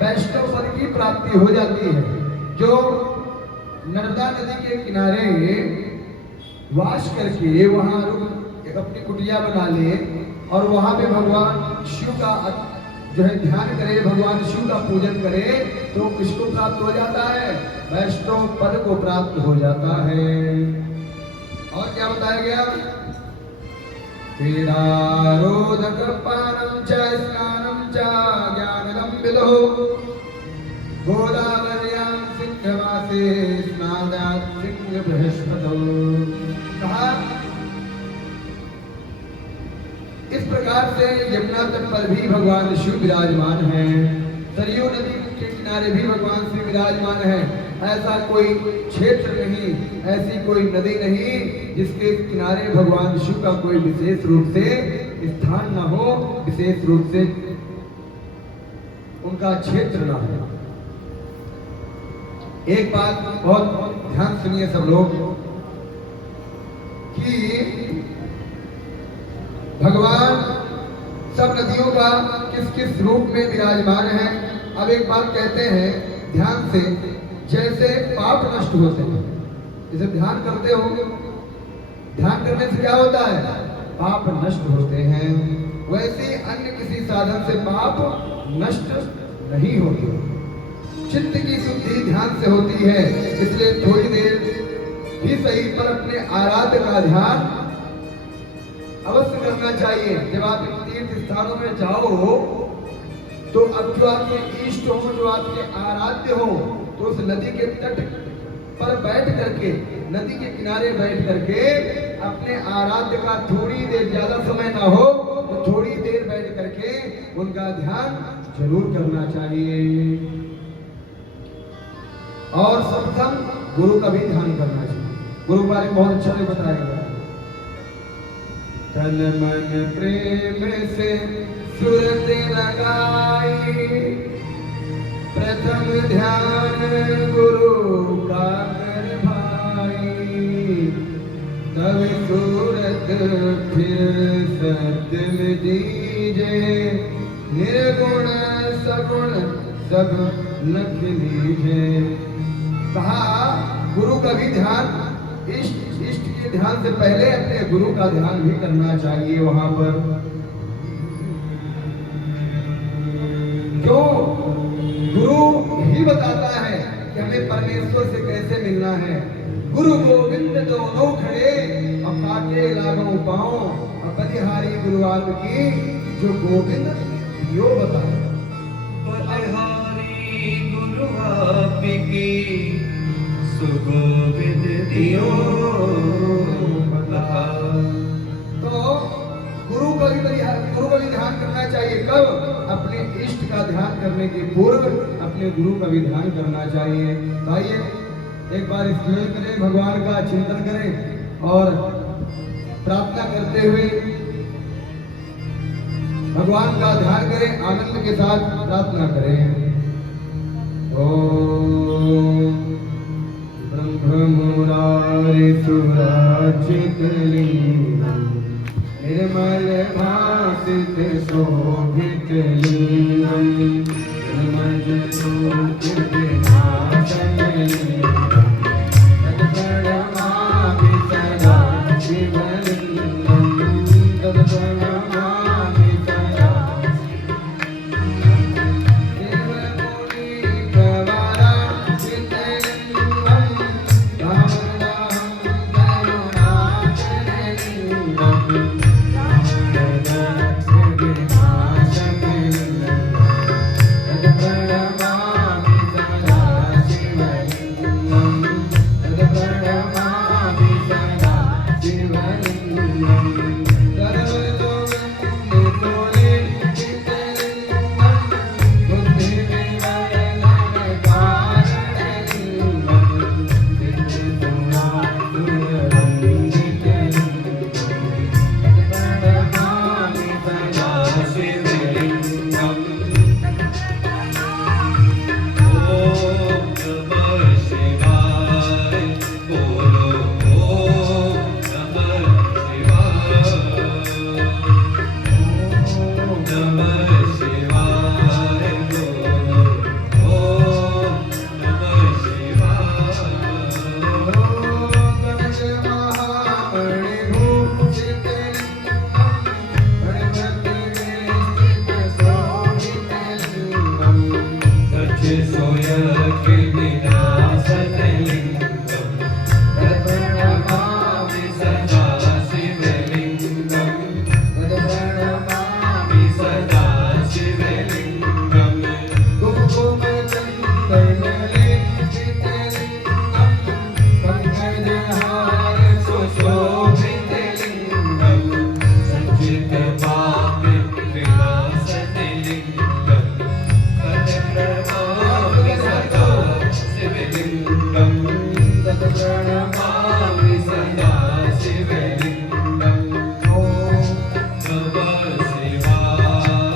वैष्णव पद की प्राप्ति हो जाती है। जो नर्मदा नदी के किनारे वास करके वहां अपनी कुटिया बना ले और वहां पे भगवान शिव का जो है ध्यान करे, भगवान शिव का पूजन करे, तो किसको प्राप्त हो जाता है? वैष्णव पद को प्राप्त हो जाता है। और क्या बताया गया? क्रीडारोधक पानम च स्नानम च ज्ञानदम विदो गोदावर्यां सिंहवासे स्नादात् सिंह बृहस्पतौ। कहा इस प्रकार से यमुना तट पर भी भगवान शिव विराजमान हैं। सरयू नदी के किनारे भी भगवान शिव विराजमान हैं। ऐसा कोई क्षेत्र नहीं, ऐसी कोई नदी नहीं जिसके किनारे भगवान शिव का कोई विशेष रूप से स्थान न हो, विशेष रूप से उनका क्षेत्र न हो। एक बात बहुत ध्यान सुनिए सब लोग कि भगवान सब नदियों का किस किस रूप में विराजमान है। अब एक बात कहते हैं ध्यान से, जैसे पाप नष्ट होते हैं, जैसे ध्यान करते हो, ध्यान करने से क्या होता है? पाप नष्ट होते हैं। वैसे अन्य किसी साधन से पाप नष्ट नहीं होते। चित्त की शुद्धि ध्यान से होती है, इसलिए थोड़ी देर भी सही पर अपने आराध्य का ध्यान अवश्य करना चाहिए। जब आप इन तीर्थ स्थानों में जाओ तो अब जो आपके इष्ट हो, जो आपके आराध्य हो, तो उस नदी के तट पर बैठ करके, नदी के किनारे बैठ करके अपने आराध्य का थोड़ी देर, ज्यादा समय ना हो तो थोड़ी देर बैठ करके उनका ध्यान जरूर करना चाहिए। और सर्वप्रथम गुरु का भी ध्यान करना चाहिए। गुरु के बारे में बहुत अच्छा से बताया गया। तन मन प्रेम से सुरत लगाई, प्रथम ध्यान गुरु का कर भाई। तब सूरत फिर सत्य में दीजे, निर्गुण सगुण सब लख लीजे। कहा गुरु का भी ध्यान, इष्ट के ध्यान से पहले अपने गुरु का ध्यान भी करना चाहिए वहां पर। क्यों? गुरु ही बताता है कि हमें परमेश्वर से कैसे मिलना है। गुरु गोविंद दोनों खड़े और काटे लागो पाओ, और बलिहारी गुरु आपकी जो गोविंद यो बताए। बलिहारी गुरु आपकी सुगोविंद दियो बता। तो गुरु का भी ध्यान करना चाहिए। कब? अपने इष्ट का ध्यान करने के पूर्व अपने गुरु का भी ध्यान करना चाहिए। तो आइए एक बार स्मरण करें, भगवान का चिंतन करें और प्रार्थना करते हुए भगवान का ध्यान करें, आनंद के साथ प्रार्थना करें। ओम ब्रह्म मुरारी सुराचित लिंगम, निर्मल भासित शोभित लिंगम, निर्मल शोभित विनाशन लिंगम, प्रणमामि सदा शिवलिङ्गम् ॐ नमः शिवाय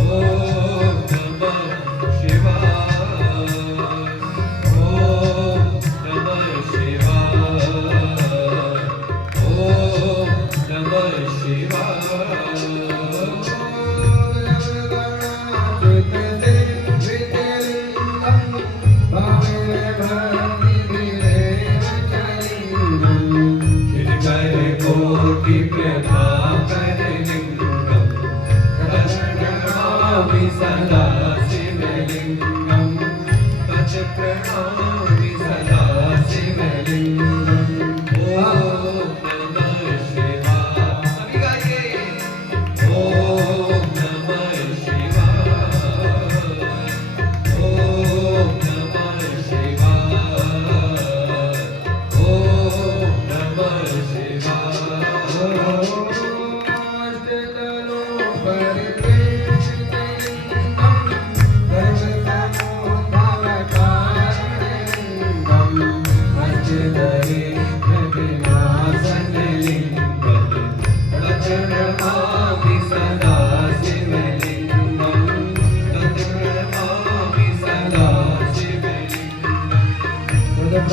ॐ नमः शिवाय ॐ नमः शिवाय ॐ नमः कोटि प्रभाकर लिंगम प्रणमामि सदा शिवलिंगम तत् प्रणमामि सदा शिवलिंगम ओम नमः शिवाय सभी गाइए ओम नमः शिवाय ओम नमः शिवाय ओम नमः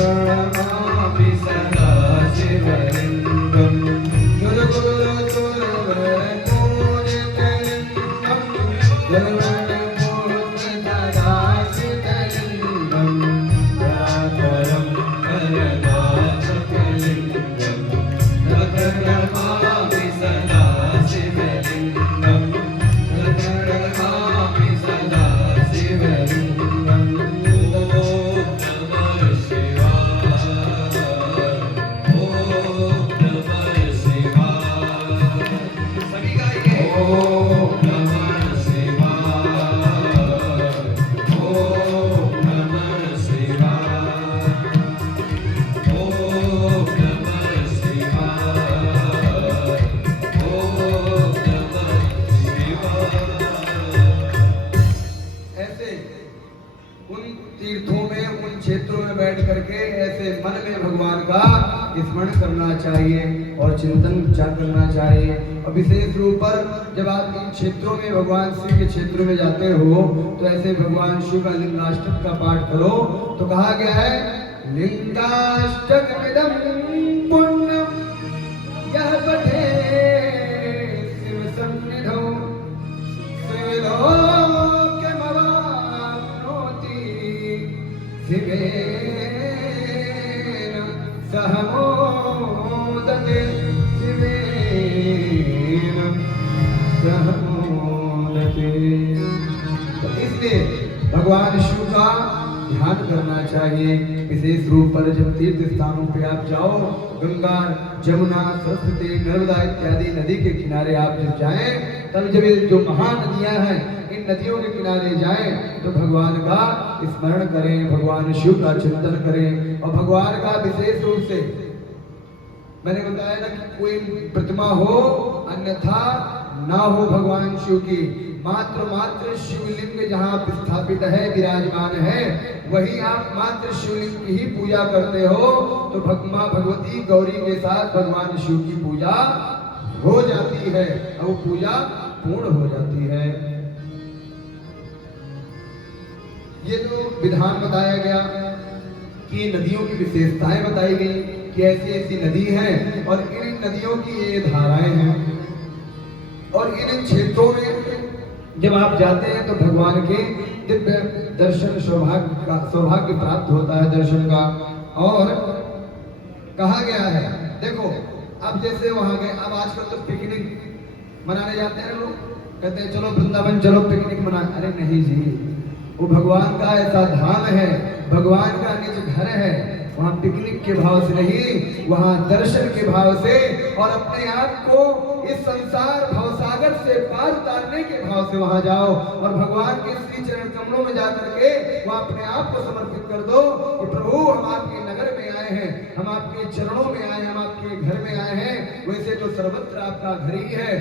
प्रणमामि सदा शिवलिंगम तत् प्रणमामि सदा शिवलिंगम प्रणमामि सदा शिवलिंगम तीर्थों में उन क्षेत्रों में बैठ करके ऐसे मन में भगवान का स्मरण करना चाहिए और चिंतन विचार करना चाहिए। और विशेष रूप पर जब आप इन क्षेत्रों में भगवान शिव के क्षेत्रों में जाते हो तो ऐसे भगवान शिव का लिंगाष्टक का पाठ करो। तो कहा गया है लिंगाष्टकमिदं पुण्यं यः पठे शिव सन्निधौ शिवेन सह मोदते शिवेन सह मोदते। तो इसलिए भगवान शिव का ध्यान करना चाहिए। विशेष रूप पर जब तीर्थ स्थानों पे आप जाओ, गंगा जमुना सरस्वती नर्मदा इत्यादि नदी के किनारे आप जब जाएं, तब जब ये जो महानदियां हैं इन नदियों के किनारे जाएं तो भगवान का स्मरण करें, भगवान शिव का चिंतन करें। और भगवान का विशेष रूप से मैंने बताया ना कि कोई प्रतिमा हो अन्यथा ना हो भगवान शिव की, मात्र शिवलिंग जहाँ स्थापित है विराजमान है वही आप मात्र शिवलिंग की ही पूजा करते हो तो मां भगवती गौरी के साथ भगवान शिव की पूजा हो जाती है और वो पूजा पूर्ण हो जाती है। ये तो विधान बताया गया कि नदियों की विशेषताएं बताई गई कि ऐसी ऐसी नदी हैं और इन नदियों की ये धाराएं हैं। और इन क्षेत्रों में जब आप जाते हैं तो भगवान के दिव्य दर्शन सौभाग्य प्राप्त होता है दर्शन का। और कहा गया है देखो अब जैसे वहां गए, अब आजकल तो पिकनिक मनाने जाते हैं लोग, कहते हैं चलो वृंदावन चलो पिकनिक मना। अरे नहीं जी, वो भगवान का ऐसा धाम है, भगवान का निज घर है, वहाँ पिकनिक के भाव से नहीं, वहाँ दर्शन के भाव से और अपने आप को इस संसार भवसागर से पार उतारने के भाव से वहाँ जाओ और भगवान के श्री चरण कमलों में जाकर के वहाँ अपने आप को समर्पित कर दो कि प्रभु हम आपके नगर में आए हैं, हम आपके चरणों में आए हैं, हम आपके घर में आए हैं। वैसे तो सर्वत्र आपका घर ही है,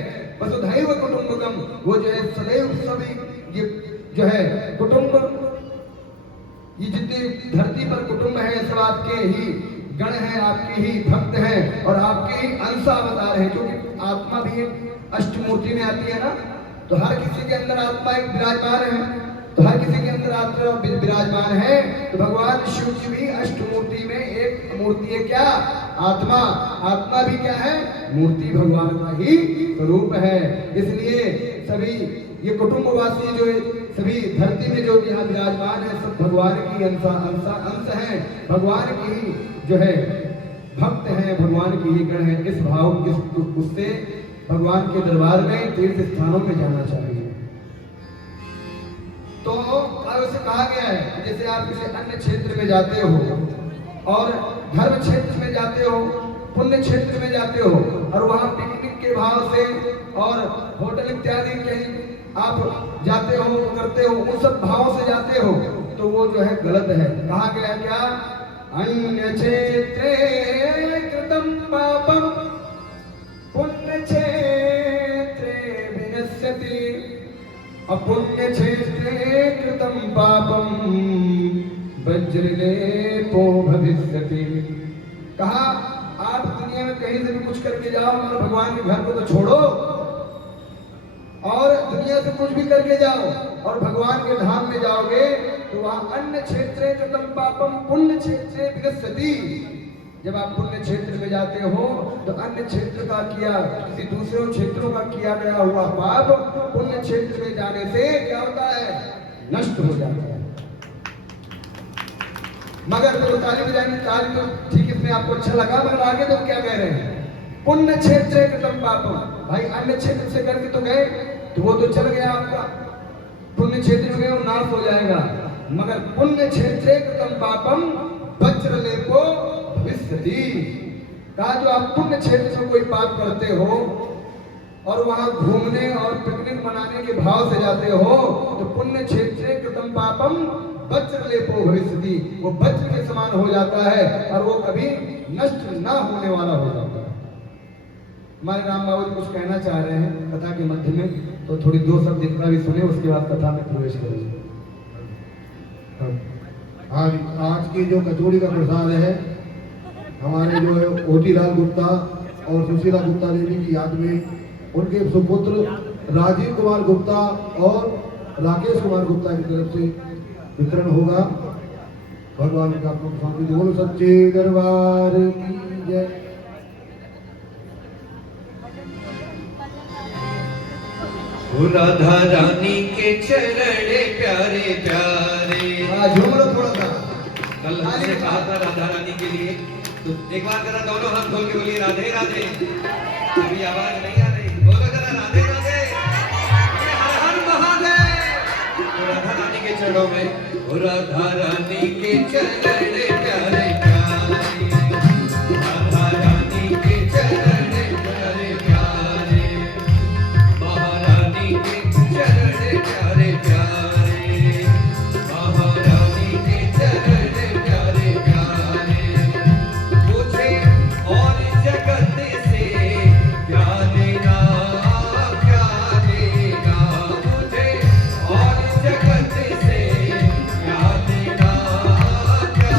वसुधैव कुटुंबकम, वो जो है सदैव सभी ये जो है कुटुंब, ये जितने धरती पर कुटुंब है सब आपके ही गण हैं, आपके ही भक्त हैं और आपके ही अंश अवतार हैं, क्योंकि आत्मा भी एक अष्टमूर्ति में आती है ना। तो हर किसी के अंदर आत्मा एक विराजमान है, तो हर किसी के अंदर आत्मा विराजमान है। तो भगवान शिव जी भी अष्टमूर्ति में एक मूर्ति है, क्या? आत्मा। आत्मा भी क्या है? मूर्ति भगवान का ही स्वरूप है। इसलिए सभी ये कुटुंबवासी जो सभी धरती में जो यहाँ विराजमान है सब भगवान की अंश हैं, भगवान की ही जो है भक्त हैं, भगवान की ही गण है। इस भाव उससे भगवान के दरबार में तीर्थ स्थानों में जाना चाहिए। तो उसे कहा गया है जैसे आप किसी अन्य क्षेत्र में जाते हो और धर्म क्षेत्र में जाते हो, पुण्य क्षेत्र में जाते हो और वहां पिकनिक के भाव से और होटल इत्यादि कहीं आप जाते हो करते हो, उन सब भाव से जाते हो तो वो जो है गलत है। कहा गया क्या? अन्य क्षेत्रे कृतं पापं पुण्य क्षेत्रे विनश्यति, अपुण्य क्षेत्रे कृतं पापं वज्रलेपो भविष्यति। कहा आप दुनिया में कहीं से भी कुछ करके जाओ मगर भगवान के घर को तो छोड़ो, और दुनिया से कुछ भी करके जाओ और भगवान के धाम में जाओगे तो वहां अन्य क्षेत्रे कृतं पापम पुण्य क्षेत्रे विनश्यति। जब आप पुण्य क्षेत्र में जाते हो तो अन्य क्षेत्र का किया, किसी दूसरे क्षेत्रों का किया गया हुआ पाप पुण्य क्षेत्र में जाने से क्या होता है? नष्ट हो जाता है। मगर तो ताली बजाएंगे, ताली तो ठीक, इसमें आपको अच्छा लगा, मगर आगे तो क्या कह रहे हैं? पुण्य क्षेत्र कृतं पापम। भाई अन्य क्षेत्र से करके तो गए तो वो तो चल गया आपका, पुण्य क्षेत्र में वो नाश हो जाएगा, मगर पुण्य क्षेत्र कृतं पापम वज्रलेपो भविष्यति। कहा जो आप पुण्य क्षेत्र में कोई पाप करते हो और वहां घूमने और पिकनिक मनाने के भाव से जाते हो तो पुण्य क्षेत्र कृतं पापम वज्रलेपो भविष्यति, वो वज्र के समान हो जाता है और वो कभी नष्ट ना होने वाला हो जाता है। हमारे राम बाबू जी कुछ कहना चाह रहे हैं कथा के मध्य में, तो थोड़ी दो शब्द इतना भी सुने, उसके बाद कथा में प्रवेश करेंगे। आज की जो कचौड़ी का प्रसाद है हमारे जो है ओटीलाल गुप्ता और सुशीला गुप्ता देवी की याद में उनके सुपुत्र राजीव कुमार गुप्ता और राकेश कुमार गुप्ता की तरफ से वितरण होगा। भगवान का स्वामी बोलो सच्चे दरबार की जय। राधा रानी के चरण प्यारे प्यारे। झूम लो थोड़ा सा। कल हमने कहा था राधा रानी के लिए, तो एक बार जरा दोनों हाथ खोल के बोलिए राधे राधे। अभी आवाज नहीं आ रही, बोलो जरा राधे राधे, हर हर महादेव। तो राधा रानी के चरणों में, राधा रानी के चरण प्यारे प्यारे, राधा रानी के चरण प्यारे प्यारे, महारानी के चरण प्यारे प्यारे, महारानी के चरण प्यारे प्यारे। मुझे और जगत से क्या लेना क्या लेना, मुझे और जगत से क्या लेना क्या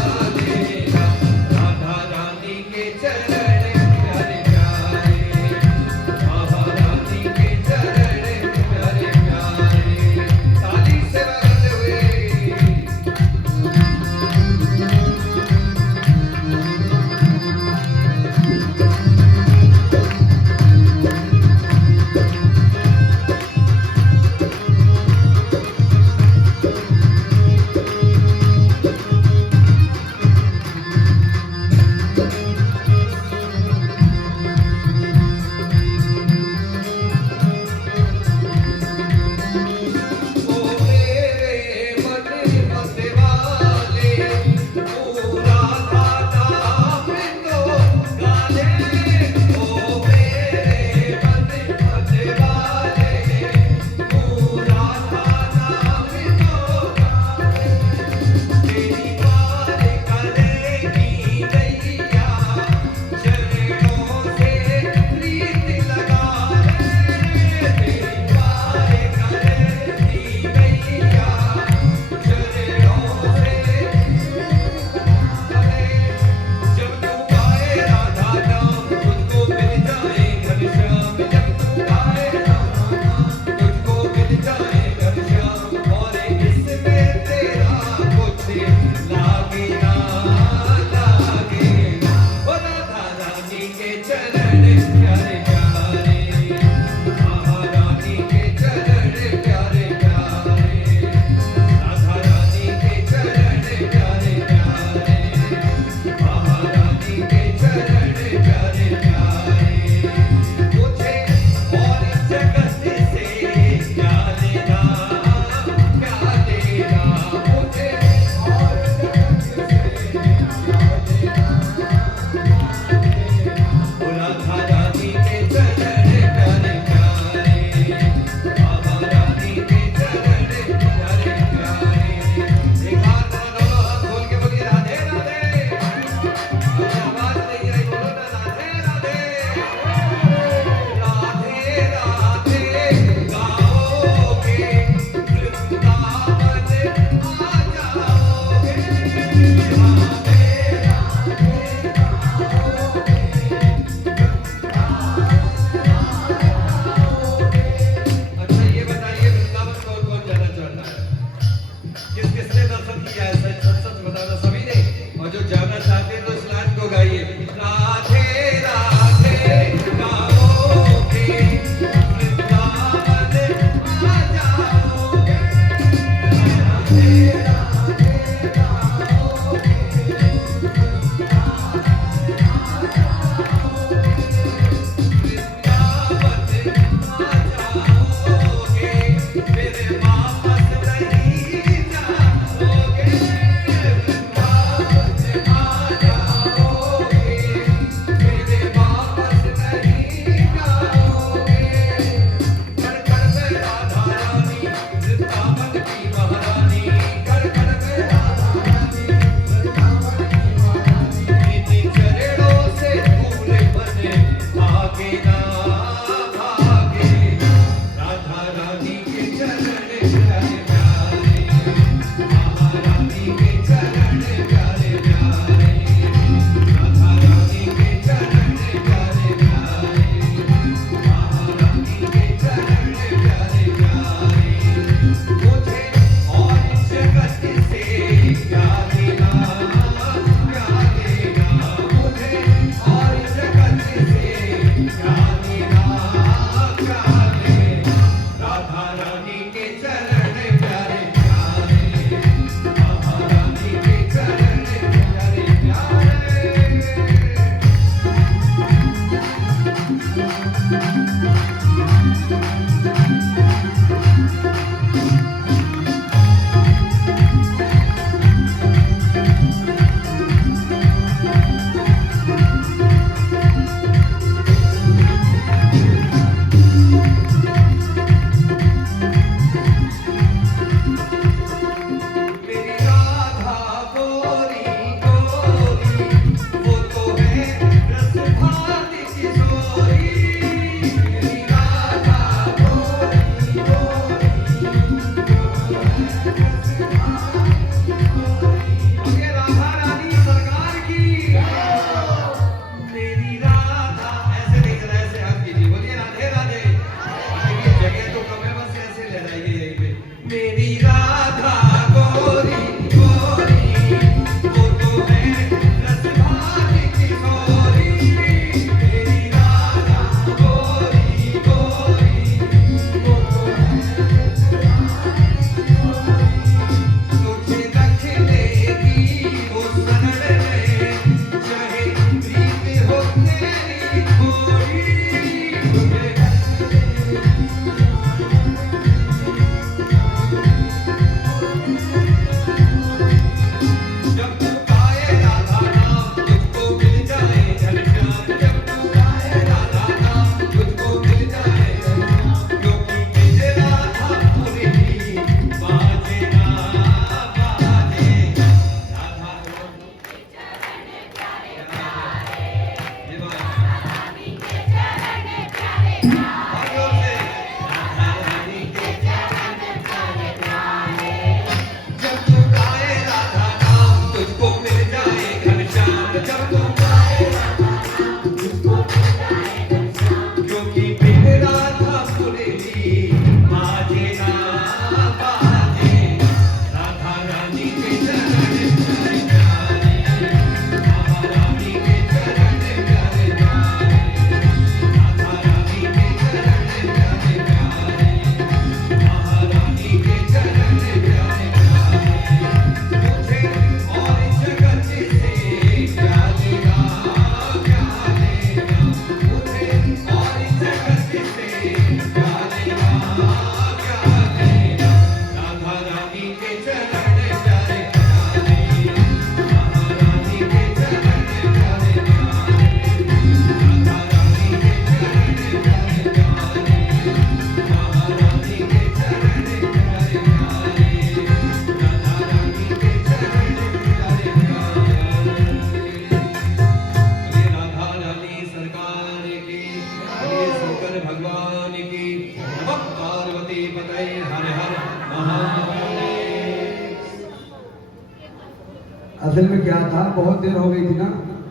राधा बहुत देर हो गई थी ना,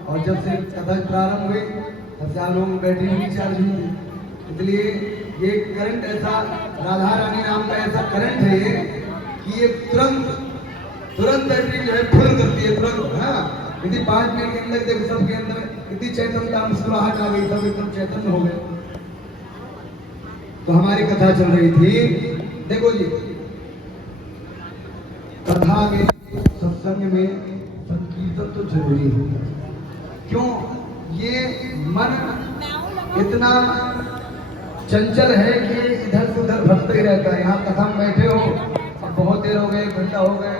और जब से कथा प्रारंभ हुई तब से आप लोगों की बैटरी भी चार्ज हुई थी, इसलिए ये करंट ऐसा, राधा रानी नाम का ऐसा करंट है ये कि ये तुरंत बैटरी जो है फुल करती है तुरंत। हाँ, यदि 5 मिनट के अंदर देखो सबके अंदर इतनी चैतन्यता, मुस्कुराहट आ गई, सब एकदम चैतन्य हो गए। तो हमारी कथा चल रही थी, देखो जी, कथा में, सत्संग में संकीर्तन तो जरूरी है। क्यों? ये मन इतना चंचल है कि इधर से उधर भटकते ही रहता है। यहाँ कथा में बैठे हो, अब बहुत देर हो गए, 1 घंटा हो गए,